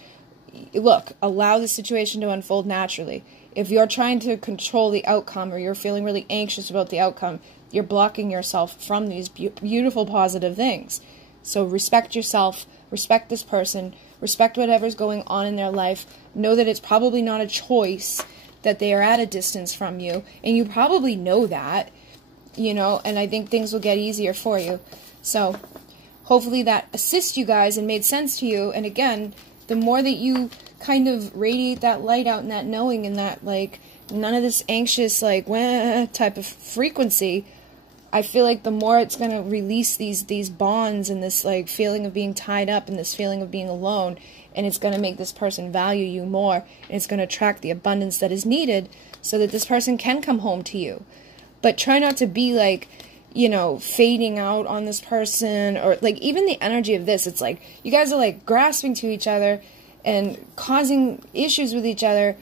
look, allow the situation to unfold naturally. If you're trying to control the outcome, or you're feeling really anxious about the outcome, you're blocking yourself from these beautiful, positive things. So respect yourself, respect this person, respect whatever's going on in their life. Know that it's probably not a choice that they are at a distance from you, and you probably know that, you know, and I think things will get easier for you. So hopefully that assists you guys and made sense to you. And again, the more that you kind of radiate that light out and that knowing and that, like, none of this anxious, like, wah type of frequency, I feel like the more it's going to release these bonds and this, like, feeling of being tied up and this feeling of being alone, and it's going to make this person value you more, and it's going to attract the abundance that is needed so that this person can come home to you. But try not to be, like, you know, fading out on this person, or, like, even the energy of this, it's like you guys are, like, grasping to each other and causing issues with each other,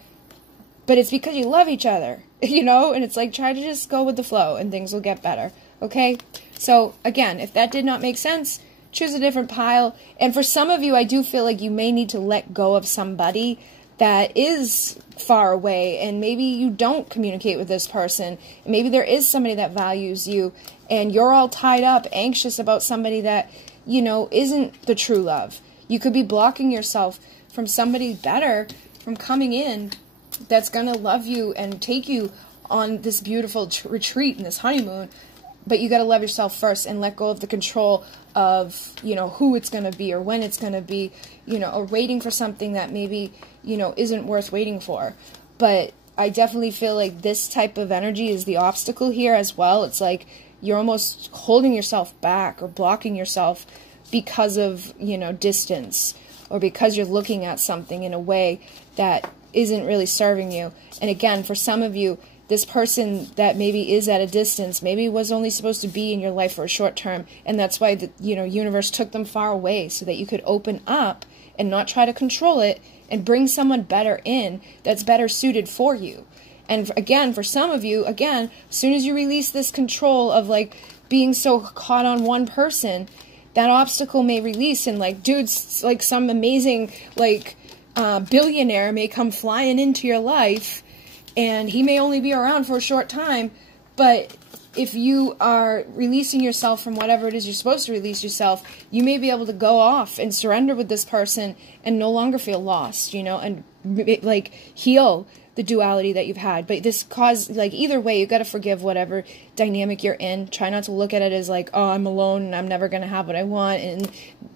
but it's because you love each other, you know, and it's like, try to just go with the flow and things will get better, okay? So, again, if that did not make sense, choose a different pile. And for some of you, I do feel like you may need to let go of somebody that is far away, and maybe you don't communicate with this person. Maybe there is somebody that values you, and you're all tied up, anxious about somebody that, you know, isn't the true love. You could be blocking yourself from somebody better from coming in that's going to love you and take you on this beautiful retreat and this honeymoon, But you got to love yourself first and let go of the control of, you know, who it's going to be or when it's going to be, you know, or waiting for something that maybe, you know, isn't worth waiting for. But I definitely feel like this type of energy is the obstacle here as well. It's like you're almost holding yourself back or blocking yourself because of, you know, distance, or because you're looking at something in a way that isn't really serving you. And again, for some of you, this person that maybe is at a distance, maybe was only supposed to be in your life for a short term, and that's why the, you know, universe took them far away so that you could open up and not try to control it and bring someone better in that's better suited for you. And again, for some of you, again, as soon as you release this control of like being so caught on one person, that obstacle may release, and like, dude's like some amazing like billionaire may come flying into your life, and he may only be around for a short time, but if you are releasing yourself from whatever it is you're supposed to release yourself, you may be able to go off and surrender with this person and no longer feel lost, you know, and like heal the duality that you've had. But this cause, like, either way, you got to forgive whatever dynamic you're in. Try not to look at it as like, oh, I'm alone and I'm never going to have what I want, and,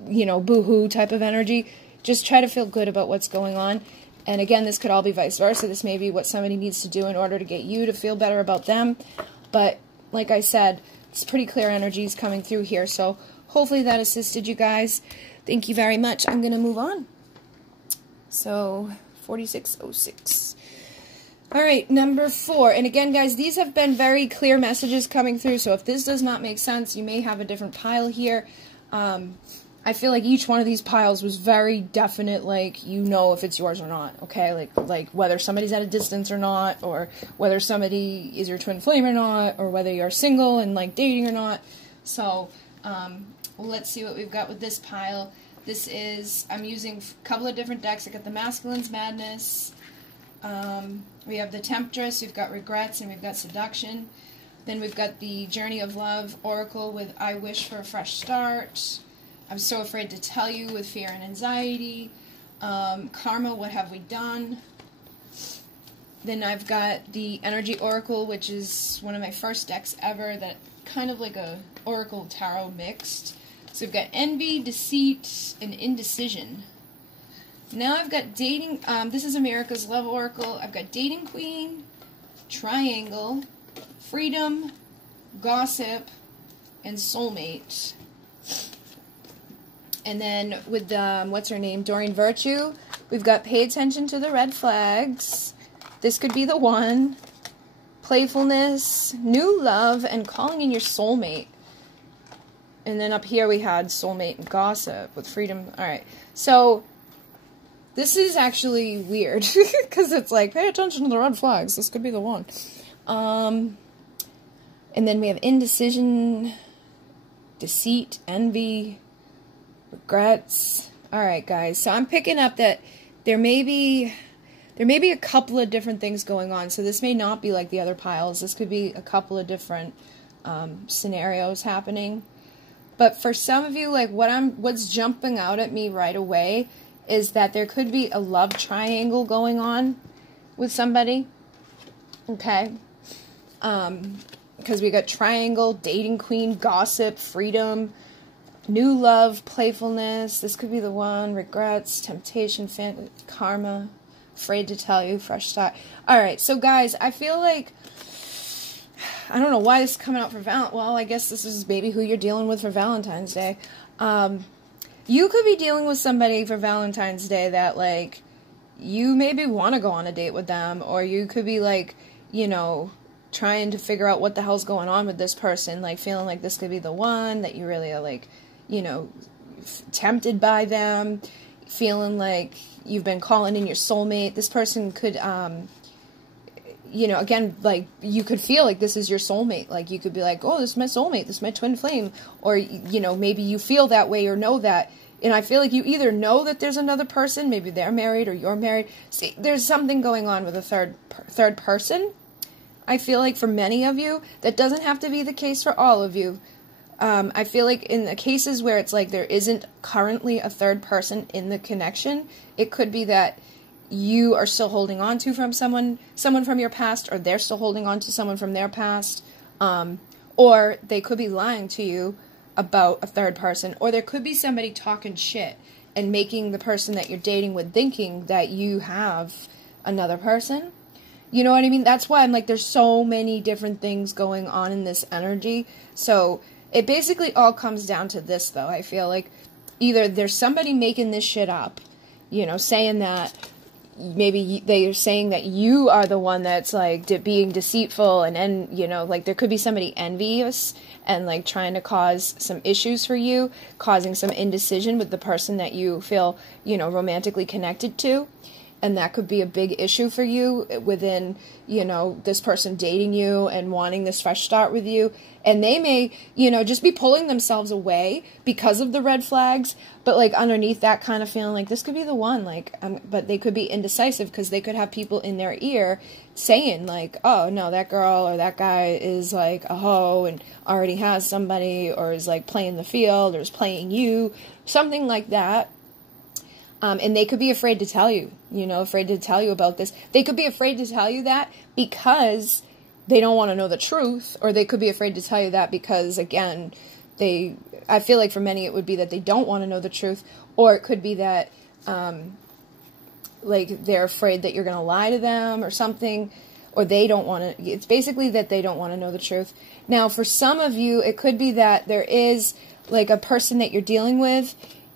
you know, boo-hoo type of energy. Just try to feel good about what's going on. And again, this could all be vice versa. This may be what somebody needs to do in order to get you to feel better about them. But like I said, it's pretty clear energies coming through here. So hopefully that assisted you guys. Thank you very much. I'm going to move on. So 4606. All right, number 4. And again, guys, these have been very clear messages coming through. So if this does not make sense, you may have a different pile here. I feel like each one of these piles was very definite, like, you know if it's yours or not, okay? Like whether somebody's at a distance or not, or whether somebody is your twin flame or not, or whether you're single and, like, dating or not. So, let's see what we've got with this pile. This is, I'm using a couple of different decks. I got the Masculine's Madness. We have the Temptress, we've got Regrets, and we've got Seduction. Then we've got the Journey of Love Oracle with I Wish for a Fresh Start. I'm So Afraid to Tell You with Fear and Anxiety. Karma, What Have We Done? Then I've got the Energy Oracle, which is one of my first decks ever, that kind of like a Oracle Tarot mixed. So we've got Envy, Deceit, and Indecision. Now I've got Dating, this is America's Love Oracle. I've got Dating Queen, Triangle, Freedom, Gossip, and Soulmate. And then with what's her name, Doreen Virtue, we've got Pay Attention to the Red Flags. This could be the one. Playfulness, New Love, and Calling in Your Soulmate. And then up here we had Soulmate and Gossip with Freedom. Alright, so this is actually weird, because it's like, pay attention to the red flags. This could be the one. And then we have Indecision, Deceit, Envy, Regrets. Alright, guys, so I'm picking up that there may be a couple of different things going on. So this may not be like the other piles. This could be a couple of different scenarios happening. But for some of you, like, what's jumping out at me right away is that there could be a love triangle going on with somebody. Okay? Because we got Triangle, Dating Queen, Gossip, Freedom, New Love, Playfulness. This could be the one. Regrets, Temptation, Karma, Afraid to Tell You, Fresh Start. Alright, so guys, I feel like, I don't know why this is coming out for well, I guess this is maybe who you're dealing with for Valentine's Day. You could be dealing with somebody for Valentine's Day that, like, you maybe want to go on a date with them, or you could be, like, you know, trying to figure out what the hell's going on with this person, like, feeling like this could be the one, that you really are, like, you know, tempted by them, feeling like you've been calling in your soulmate. This person could, you know, again, like, you could feel like this is your soulmate. Like, you could be like, oh, this is my soulmate, this is my twin flame. Or, you know, maybe you feel that way or know that. And I feel like you either know that there's another person, maybe they're married or you're married. See, there's something going on with a third person. I feel like for many of you, that doesn't have to be the case for all of you. I feel like in the cases where it's like there isn't currently a third person in the connection, it could be that you are still holding on to from someone from your past, or they're still holding on to someone from their past, Or they could be lying to you about a third person, or there could be somebody talking shit and making the person that you're dating with thinking that you have another person. You know what I mean? That's why I'm like, there's so many different things going on in this energy. So it basically all comes down to this, though. I feel like either there's somebody making this shit up, you know, saying that maybe they're saying that you are the one that's like being deceitful, and you know, like there could be somebody envious and like trying to cause some issues for you, causing some indecision with the person that you feel, you know, romantically connected to. And that could be a big issue for you within, you know, this person dating you and wanting this fresh start with you. And they may, you know, just be pulling themselves away because of the red flags. But, like, underneath that kind of feeling like this could be the one. Like, but they could be indecisive because they could have people in their ear saying, like, oh, no, that girl or that guy is, like, a hoe and already has somebody, or is, like, playing the field or is playing you. Something like that. And they could be afraid to tell you, you know, afraid to tell you about this. They could be afraid to tell you that because they don't want to know the truth, or they could be afraid to tell you that because, again, I feel like for many it would be that they don't want to know the truth, or it could be that, like, they're afraid that you're going to lie to them or something, or they don't want to, it's basically that they don't want to know the truth. Now, for some of you, it could be that there is, like, a person that you're dealing with,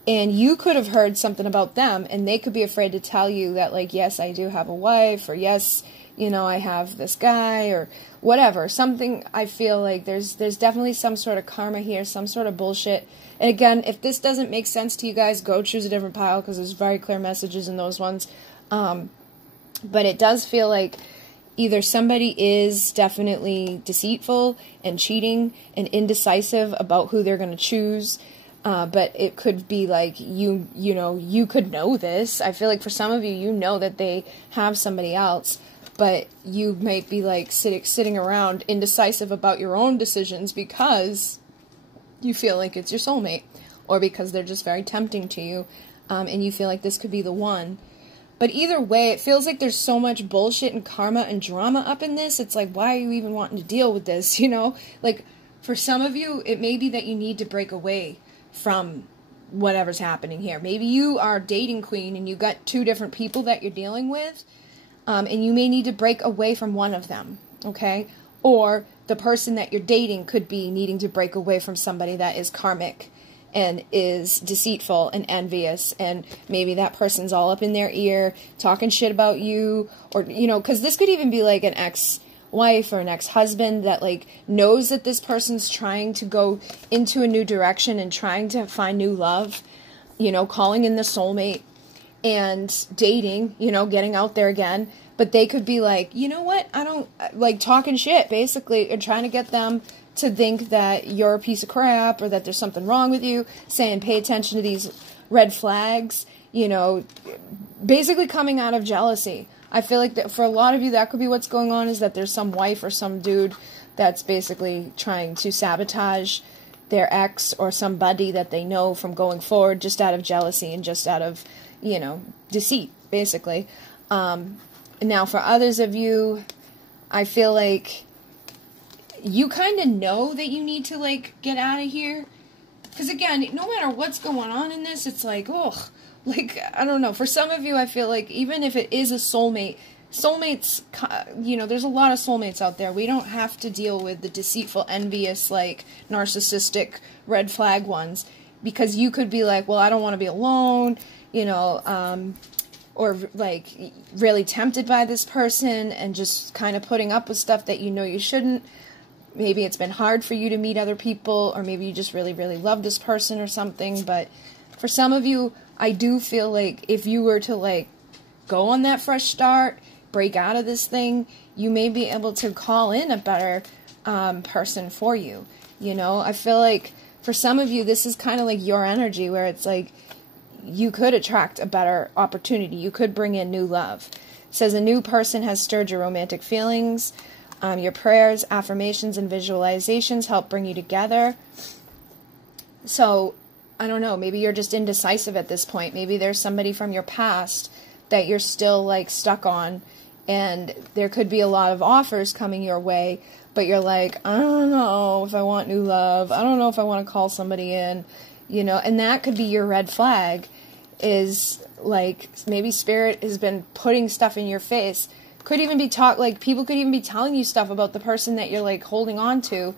and you could have heard something about them, and they could be afraid to tell you that, like, yes, I do have a wife, or yes, you know, I have this guy, or whatever. Something, I feel like there's definitely some sort of karma here, some sort of bullshit. And again, if this doesn't make sense to you guys, go choose a different pile, because there's very clear messages in those ones. But it does feel like either somebody is definitely deceitful and cheating and indecisive about who they're going to choose. But it could be like, you know, you could know this. I feel like for some of you, you know that they have somebody else, but you might be like sitting around indecisive about your own decisions because you feel like it's your soulmate, or because they're just very tempting to you, and you feel like this could be the one. But either way, it feels like there's so much bullshit and karma and drama up in this. It's like, why are you even wanting to deal with this, you know? Like, for some of you, it may be that you need to break away from whatever's happening here. Maybe you are dating queen and you got two different people that you're dealing with, and you may need to break away from one of them, okay? Or the person that you're dating could be needing to break away from somebody that is karmic and is deceitful and envious, and maybe that person's all up in their ear talking shit about you, or, you know, because this could even be like an ex-wife or an ex-husband that, like, knows that this person's trying to go into a new direction and trying to find new love, you know, calling in the soulmate and dating, you know, getting out there again. But they could be like, you know what, I don't, like, talking shit, basically, and trying to get them to think that you're a piece of crap, or that there's something wrong with you, saying pay attention to these red flags, you know, basically coming out of jealousy. I feel like that for a lot of you, that could be what's going on, is that there's some wife or some dude that's basically trying to sabotage their ex or somebody that they know from going forward, just out of jealousy and just out of, you know, deceit, basically. Now, for others of you, I feel like you kind of know that you need to, like, get out of here. Because, again, no matter what's going on in this, it's like, ugh. Like, I don't know. For some of you, I feel like even if it is a soulmate, soulmates, you know, there's a lot of soulmates out there. We don't have to deal with the deceitful, envious, like, narcissistic, red flag ones. Because you could be like, well, I don't want to be alone, you know, or, like, really tempted by this person and just kind of putting up with stuff that you know you shouldn't. Maybe it's been hard for you to meet other people, or maybe you just really, really love this person or something. But for some of you, I do feel like if you were to, like, go on that fresh start, break out of this thing, you may be able to call in a better person for you. You know, I feel like for some of you, this is kind of like your energy, where it's like you could attract a better opportunity. You could bring in new love. It says a new person has stirred your romantic feelings. Your prayers, affirmations, and visualizations help bring you together. So, I don't know, maybe you're just indecisive at this point. Maybe there's somebody from your past that you're still, like, stuck on, and there could be a lot of offers coming your way, but you're like, I don't know if I want new love. I don't know if I want to call somebody in, you know, and that could be your red flag, is like maybe spirit has been putting stuff in your face. Could even be people could even be telling you stuff about the person that you're like holding on to,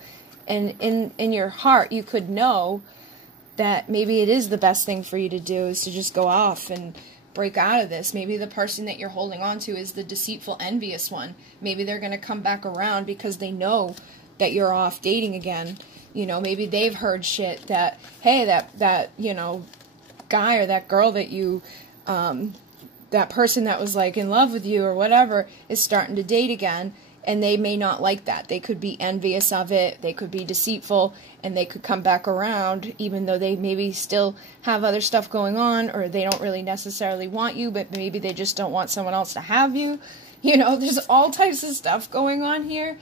and in your heart you could know that maybe it is the best thing for you to do is to just go off and break out of this. Maybe the person that you're holding on to is the deceitful, envious one. Maybe they're going to come back around because they know that you're off dating again. You know, maybe they've heard shit that, hey, that you know, guy or that girl that you, that person that was like in love with you or whatever is starting to date again, and they may not like that. They could be envious of it, they could be deceitful, and they could come back around even though they maybe still have other stuff going on, or they don't really necessarily want you, but maybe they just don't want someone else to have you. You know, there's all types of stuff going on here.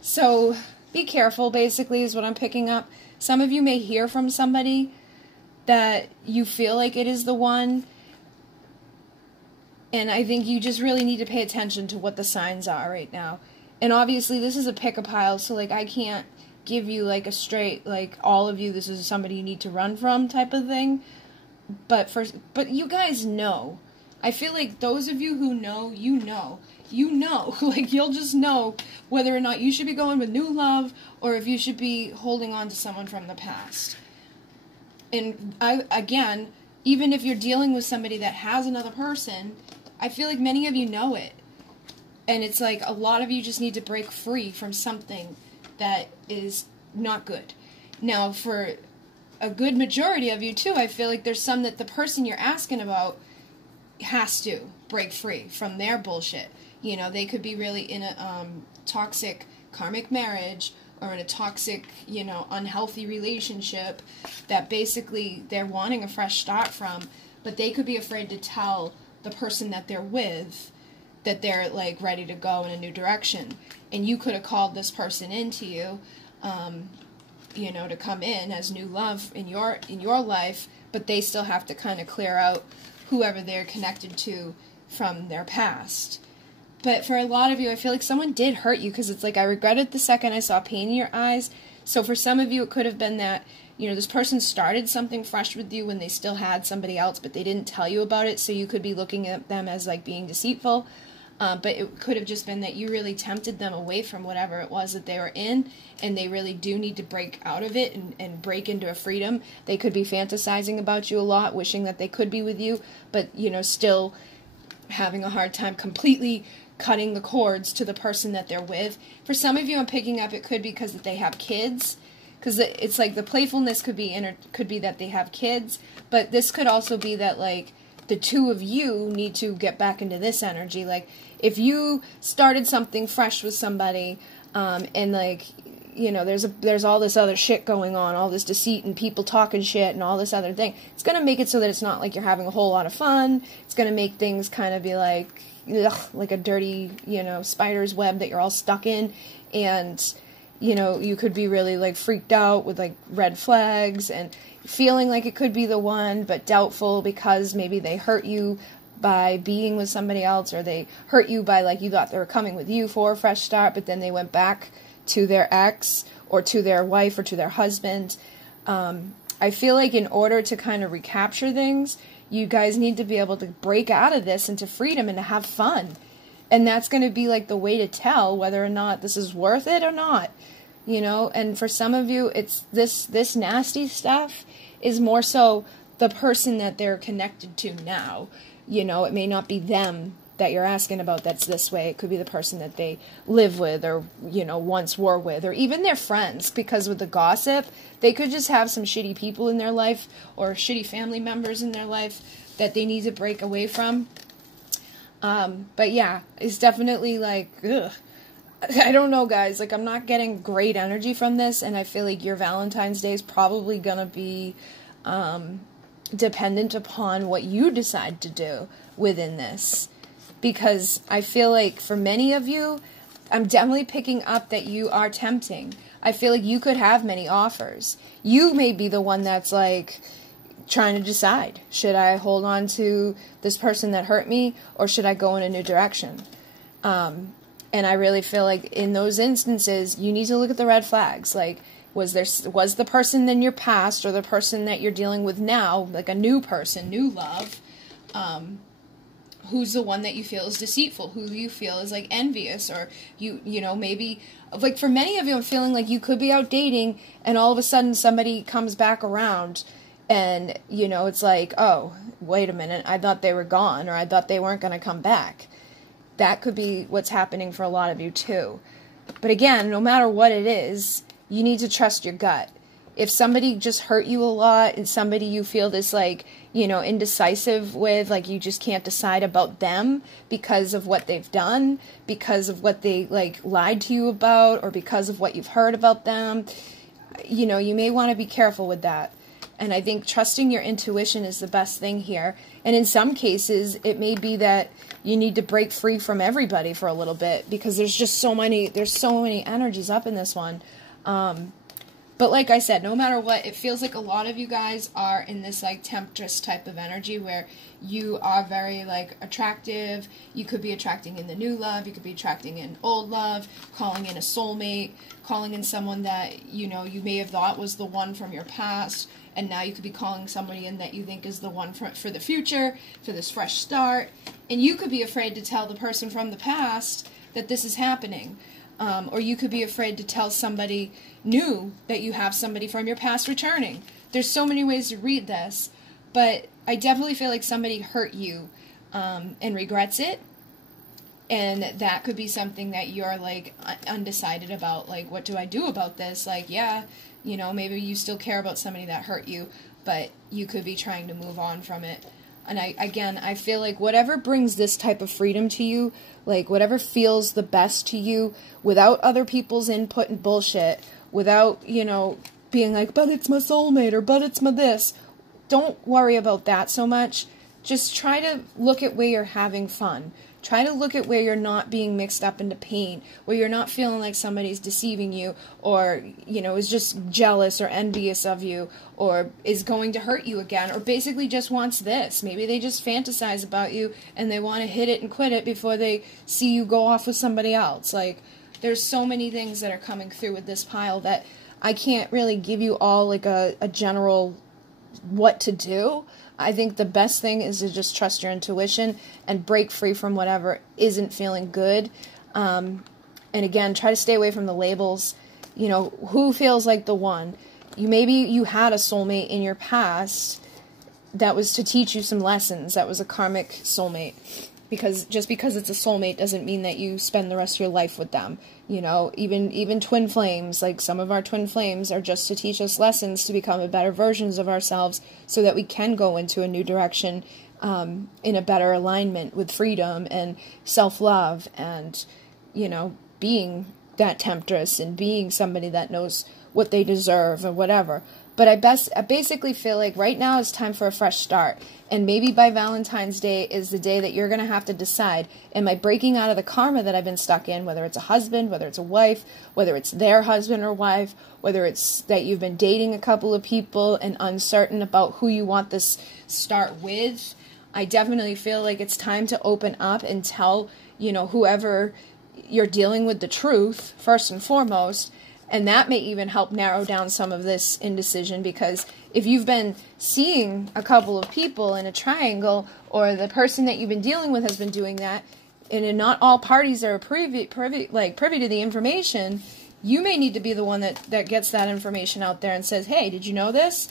So be careful, basically, is what I'm picking up. Some of you may hear from somebody that you feel like it is the one, and I think you just really need to pay attention to what the signs are right now. And obviously this is a pick-a-pile, so like I can't give you like a straight, like all of you, this is somebody you need to run from type of thing. But you guys know. I feel like those of you who know, you know. You know. Like you'll just know whether or not you should be going with new love or if you should be holding on to someone from the past. And again, even if you're dealing with somebody that has another person, I feel like many of you know it. And it's like a lot of you just need to break free from something that is not good. Now, for a good majority of you, too, I feel like there's some that the person you're asking about has to break free from their bullshit. You know, they could be really in a toxic karmic marriage or in a toxic, you know, unhealthy relationship that basically they're wanting a fresh start from, but they could be afraid to tell the person that they're with that they're like ready to go in a new direction. And you could have called this person into you, you know, to come in as new love in your life, but they still have to kind of clear out whoever they're connected to from their past. But for a lot of you, I feel like someone did hurt you, because it's like I regretted the second I saw pain in your eyes. So for some of you, it could have been that, you know, this person started something fresh with you when they still had somebody else, but they didn't tell you about it, so you could be looking at them as like being deceitful. But it could have just been that you really tempted them away from whatever it was that they were in, and they really do need to break out of it and break into a freedom. They could be fantasizing about you a lot, wishing that they could be with you, but, you know, still having a hard time completely cutting the cords to the person that they're with. For some of you, I'm picking up it could be because that they have kids, because it's like the playfulness could be that they have kids, but this could also be that like the two of you need to get back into this energy. Like if you started something fresh with somebody, and like, you know, there's all this other shit going on, all this deceit and people talking shit and all this other thing, it's gonna make it so that it's not like you're having a whole lot of fun. It's gonna make things kind of be like, ugh, like a dirty, you know, spider's web that you're all stuck in, and you know, you could be really like freaked out with like red flags and feeling like it could be the one, but doubtful because maybe they hurt you by being with somebody else, or they hurt you by like you thought they were coming with you for a fresh start, but then they went back to their ex or to their wife or to their husband. I feel like in order to kind of recapture things, you guys need to be able to break out of this into freedom and to have fun. And that's going to be like the way to tell whether or not this is worth it or not, you know. And for some of you, it's this nasty stuff is more so the person that they're connected to now. You know, it may not be them that you're asking about that's this way. It could be the person that they live with, or, you know, once were with, or even their friends, because with the gossip, they could just have some shitty people in their life or shitty family members in their life that they need to break away from. But yeah, it's definitely like, ugh. I don't know, guys. Like, I'm not getting great energy from this, and I feel like your Valentine's Day is probably gonna be dependent upon what you decide to do within this. Because I feel like for many of you, I'm definitely picking up that you are tempting. I feel like you could have many offers. You may be the one that's like trying to decide, should I hold on to this person that hurt me, or should I go in a new direction? And I really feel like in those instances, you need to look at the red flags. Like, was the person in your past or the person that you're dealing with now, like a new person, new love, who's the one that you feel is deceitful, who you feel is like envious, or you know, maybe, like for many of you, I'm feeling like you could be out dating and all of a sudden somebody comes back around and, you know, it's like, oh, wait a minute, I thought they were gone, or I thought they weren't going to come back. That could be what's happening for a lot of you too. But again, no matter what it is, you need to trust your gut. If somebody just hurt you a lot and somebody you feel this like, you know, indecisive with, like you just can't decide about them because of what they've done, because of what they like lied to you about, or because of what you've heard about them, you know, you may want to be careful with that. And I think trusting your intuition is the best thing here. And in some cases, it may be that you need to break free from everybody for a little bit, because there's so many energies up in this one. But like I said, no matter what, it feels like a lot of you guys are in this like temptress type of energy where you are very like attractive. You could be attracting in the new love. You could be attracting in old love, calling in a soulmate, calling in someone that, you know, you may have thought was the one from your past. And now you could be calling somebody in that you think is the one for the future, for this fresh start. And you could be afraid to tell the person from the past that this is happening. Or you could be afraid to tell somebody new that you have somebody from your past returning. There's so many ways to read this, but I definitely feel like somebody hurt you and regrets it. And that could be something that you're like undecided about. Like, what do I do about this? Like, yeah, you know, maybe you still care about somebody that hurt you, but you could be trying to move on from it. And I feel like whatever brings this type of freedom to you, like whatever feels the best to you, without other people's input and bullshit, without, you know, being like, but it's my soulmate, or but it's my this. Don't worry about that so much. Just try to look at where you're having fun. Try to look at where you're not being mixed up into pain, where you're not feeling like somebody's deceiving you, or, you know, is just jealous or envious of you, or is going to hurt you again, or basically just wants this. Maybe they just fantasize about you and they want to hit it and quit it before they see you go off with somebody else. Like, there's so many things that are coming through with this pile that I can't really give you all like a general what to do. I think the best thing is to just trust your intuition and break free from whatever isn't feeling good. And again, try to stay away from the labels. You know, who feels like the one? Maybe you had a soulmate in your past that was to teach you some lessons. That was a karmic soulmate. Because just because it's a soulmate doesn't mean that you spend the rest of your life with them. You know, even twin flames, like some of our twin flames are just to teach us lessons to become better versions of ourselves so that we can go into a new direction in a better alignment with freedom and self-love and, you know, being that temptress and being somebody that knows what they deserve or whatever. But I basically feel like right now it's time for a fresh start. And maybe by Valentine's Day is the day that you're going to have to decide, am I breaking out of the karma that I've been stuck in, whether it's a husband, whether it's a wife, whether it's their husband or wife, whether it's that you've been dating a couple of people and uncertain about who you want this start with. I definitely feel like it's time to open up and tell, you know, whoever you're dealing with the truth, first and foremost. And that may even help narrow down some of this indecision, because if you've been seeing a couple of people in a triangle, or the person that you've been dealing with has been doing that, and not all parties are privy to the information, you may need to be the one that gets that information out there and says, hey, did you know this?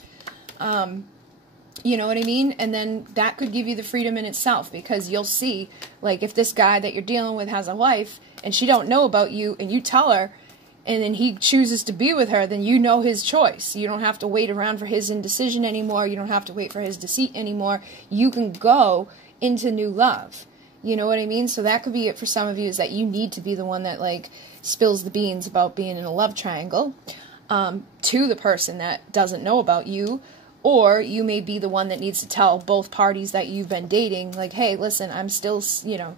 You know what I mean? And then that could give you the freedom in itself, because you'll see, like, if this guy that you're dealing with has a wife, and she don't know about you, and you tell her, and then he chooses to be with her, then you know his choice. You don't have to wait around for his indecision anymore. You don't have to wait for his deceit anymore. You can go into new love. You know what I mean? So that could be it for some of you, is that you need to be the one that, like, spills the beans about being in a love triangle to the person that doesn't know about you. Or you may be the one that needs to tell both parties that you've been dating, like, hey, listen, I'm still, you know,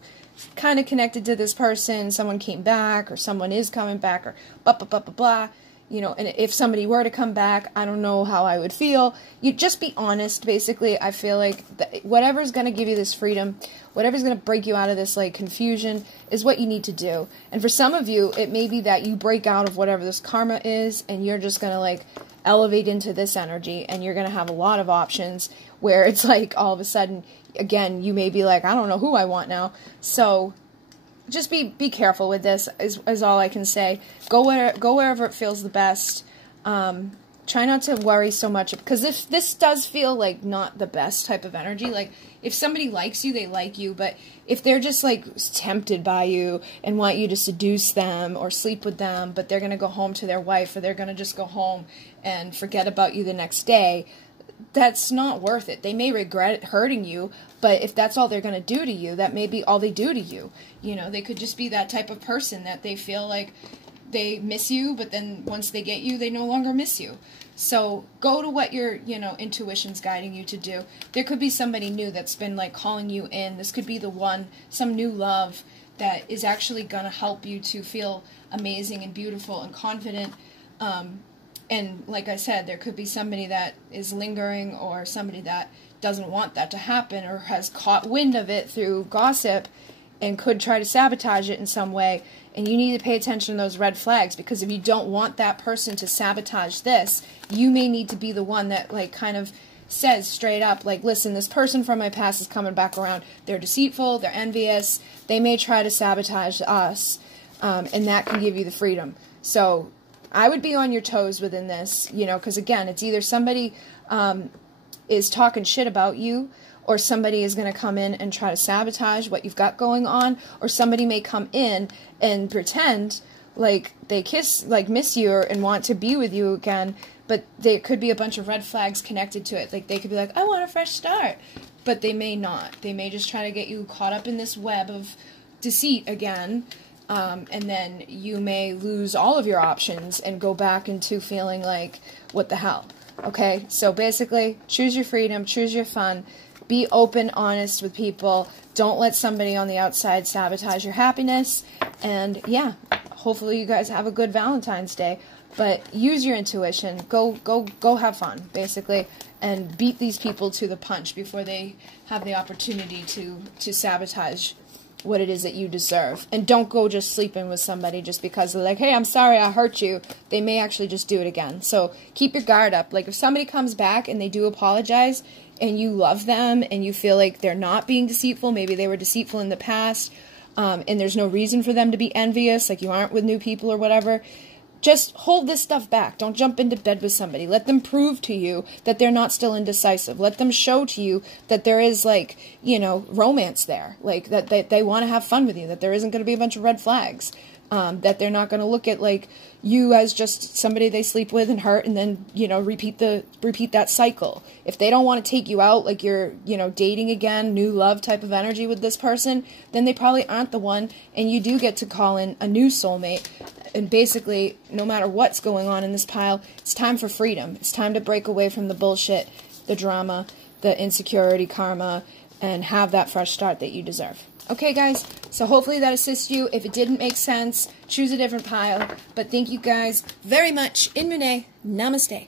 kind of connected to this person, someone came back, or someone is coming back, or blah, blah, blah, blah, blah. you know, and if somebody were to come back, I don't know how I would feel. You just be honest, basically. I feel like whatever's going to give you this freedom, whatever's going to break you out of this, like, confusion is what you need to do. And for some of you, it may be that you break out of whatever this karma is, and you're just going to, like, elevate into this energy, and you're going to have a lot of options where it's like all of a sudden, again, you may be like, I don't know who I want now. So just be careful with this is all I can say. Go wherever it feels the best. Try not to worry so much, because if this does feel like not the best type of energy, like if somebody likes you, they like you, but if they're just like tempted by you and want you to seduce them or sleep with them, but they're going to go home to their wife, or they're going to just go home and forget about you the next day, that's not worth it. They may regret hurting you, but if that's all they're going to do to you, that may be all they do to you. You know, they could just be that type of person that they feel like they miss you, but then once they get you, they no longer miss you. So go to what your, you know, intuition's guiding you to do. There could be somebody new that's been like calling you in. This could be the one, some new love that is actually going to help you to feel amazing and beautiful and confident. And like I said, there could be somebody that is lingering, or somebody that doesn't want that to happen, or has caught wind of it through gossip and could try to sabotage it in some way. And you need to pay attention to those red flags, because if you don't want that person to sabotage this, you may need to be the one that like kind of says straight up, like, listen, this person from my past is coming back around. They're deceitful, they're envious, they may try to sabotage us, and that can give you the freedom. So I would be on your toes within this, you know, because again, it's either somebody is talking shit about you, or somebody is going to come in and try to sabotage what you've got going on, or somebody may come in and pretend like they miss you and want to be with you again, but there could be a bunch of red flags connected to it. Like they could be like, I want a fresh start, but they may not. They may just try to get you caught up in this web of deceit again, and then you may lose all of your options and go back into feeling like, what the hell? Okay, so basically, choose your freedom, choose your fun, be open, honest with people, don't let somebody on the outside sabotage your happiness, and yeah, hopefully you guys have a good Valentine's Day, but use your intuition, go have fun, basically, and beat these people to the punch before they have the opportunity to sabotage what it is that you deserve. And don't go just sleeping with somebody just because they're like, hey, I'm sorry I hurt you. They may actually just do it again. So keep your guard up. Like if somebody comes back and they do apologize and you love them and you feel like they're not being deceitful, maybe they were deceitful in the past, and there's no reason for them to be envious, like you aren't with new people or whatever, just hold this stuff back. Don't jump into bed with somebody. Let them prove to you that they're not still indecisive. Let them show to you that there is, like, you know, romance there. Like, that they want to have fun with you. That there isn't going to be a bunch of red flags. That they're not going to look at, like, you as just somebody they sleep with and hurt and then, you know, repeat that cycle. If they don't want to take you out, like you're, you know, dating again, new love type of energy with this person, then they probably aren't the one, and you do get to call in a new soulmate. And basically, no matter what's going on in this pile, it's time for freedom. It's time to break away from the bullshit, the drama, the insecurity, karma, and have that fresh start that you deserve. Okay, guys? So hopefully that assists you. If it didn't make sense, choose a different pile. But thank you guys very much. In Mune, namaste.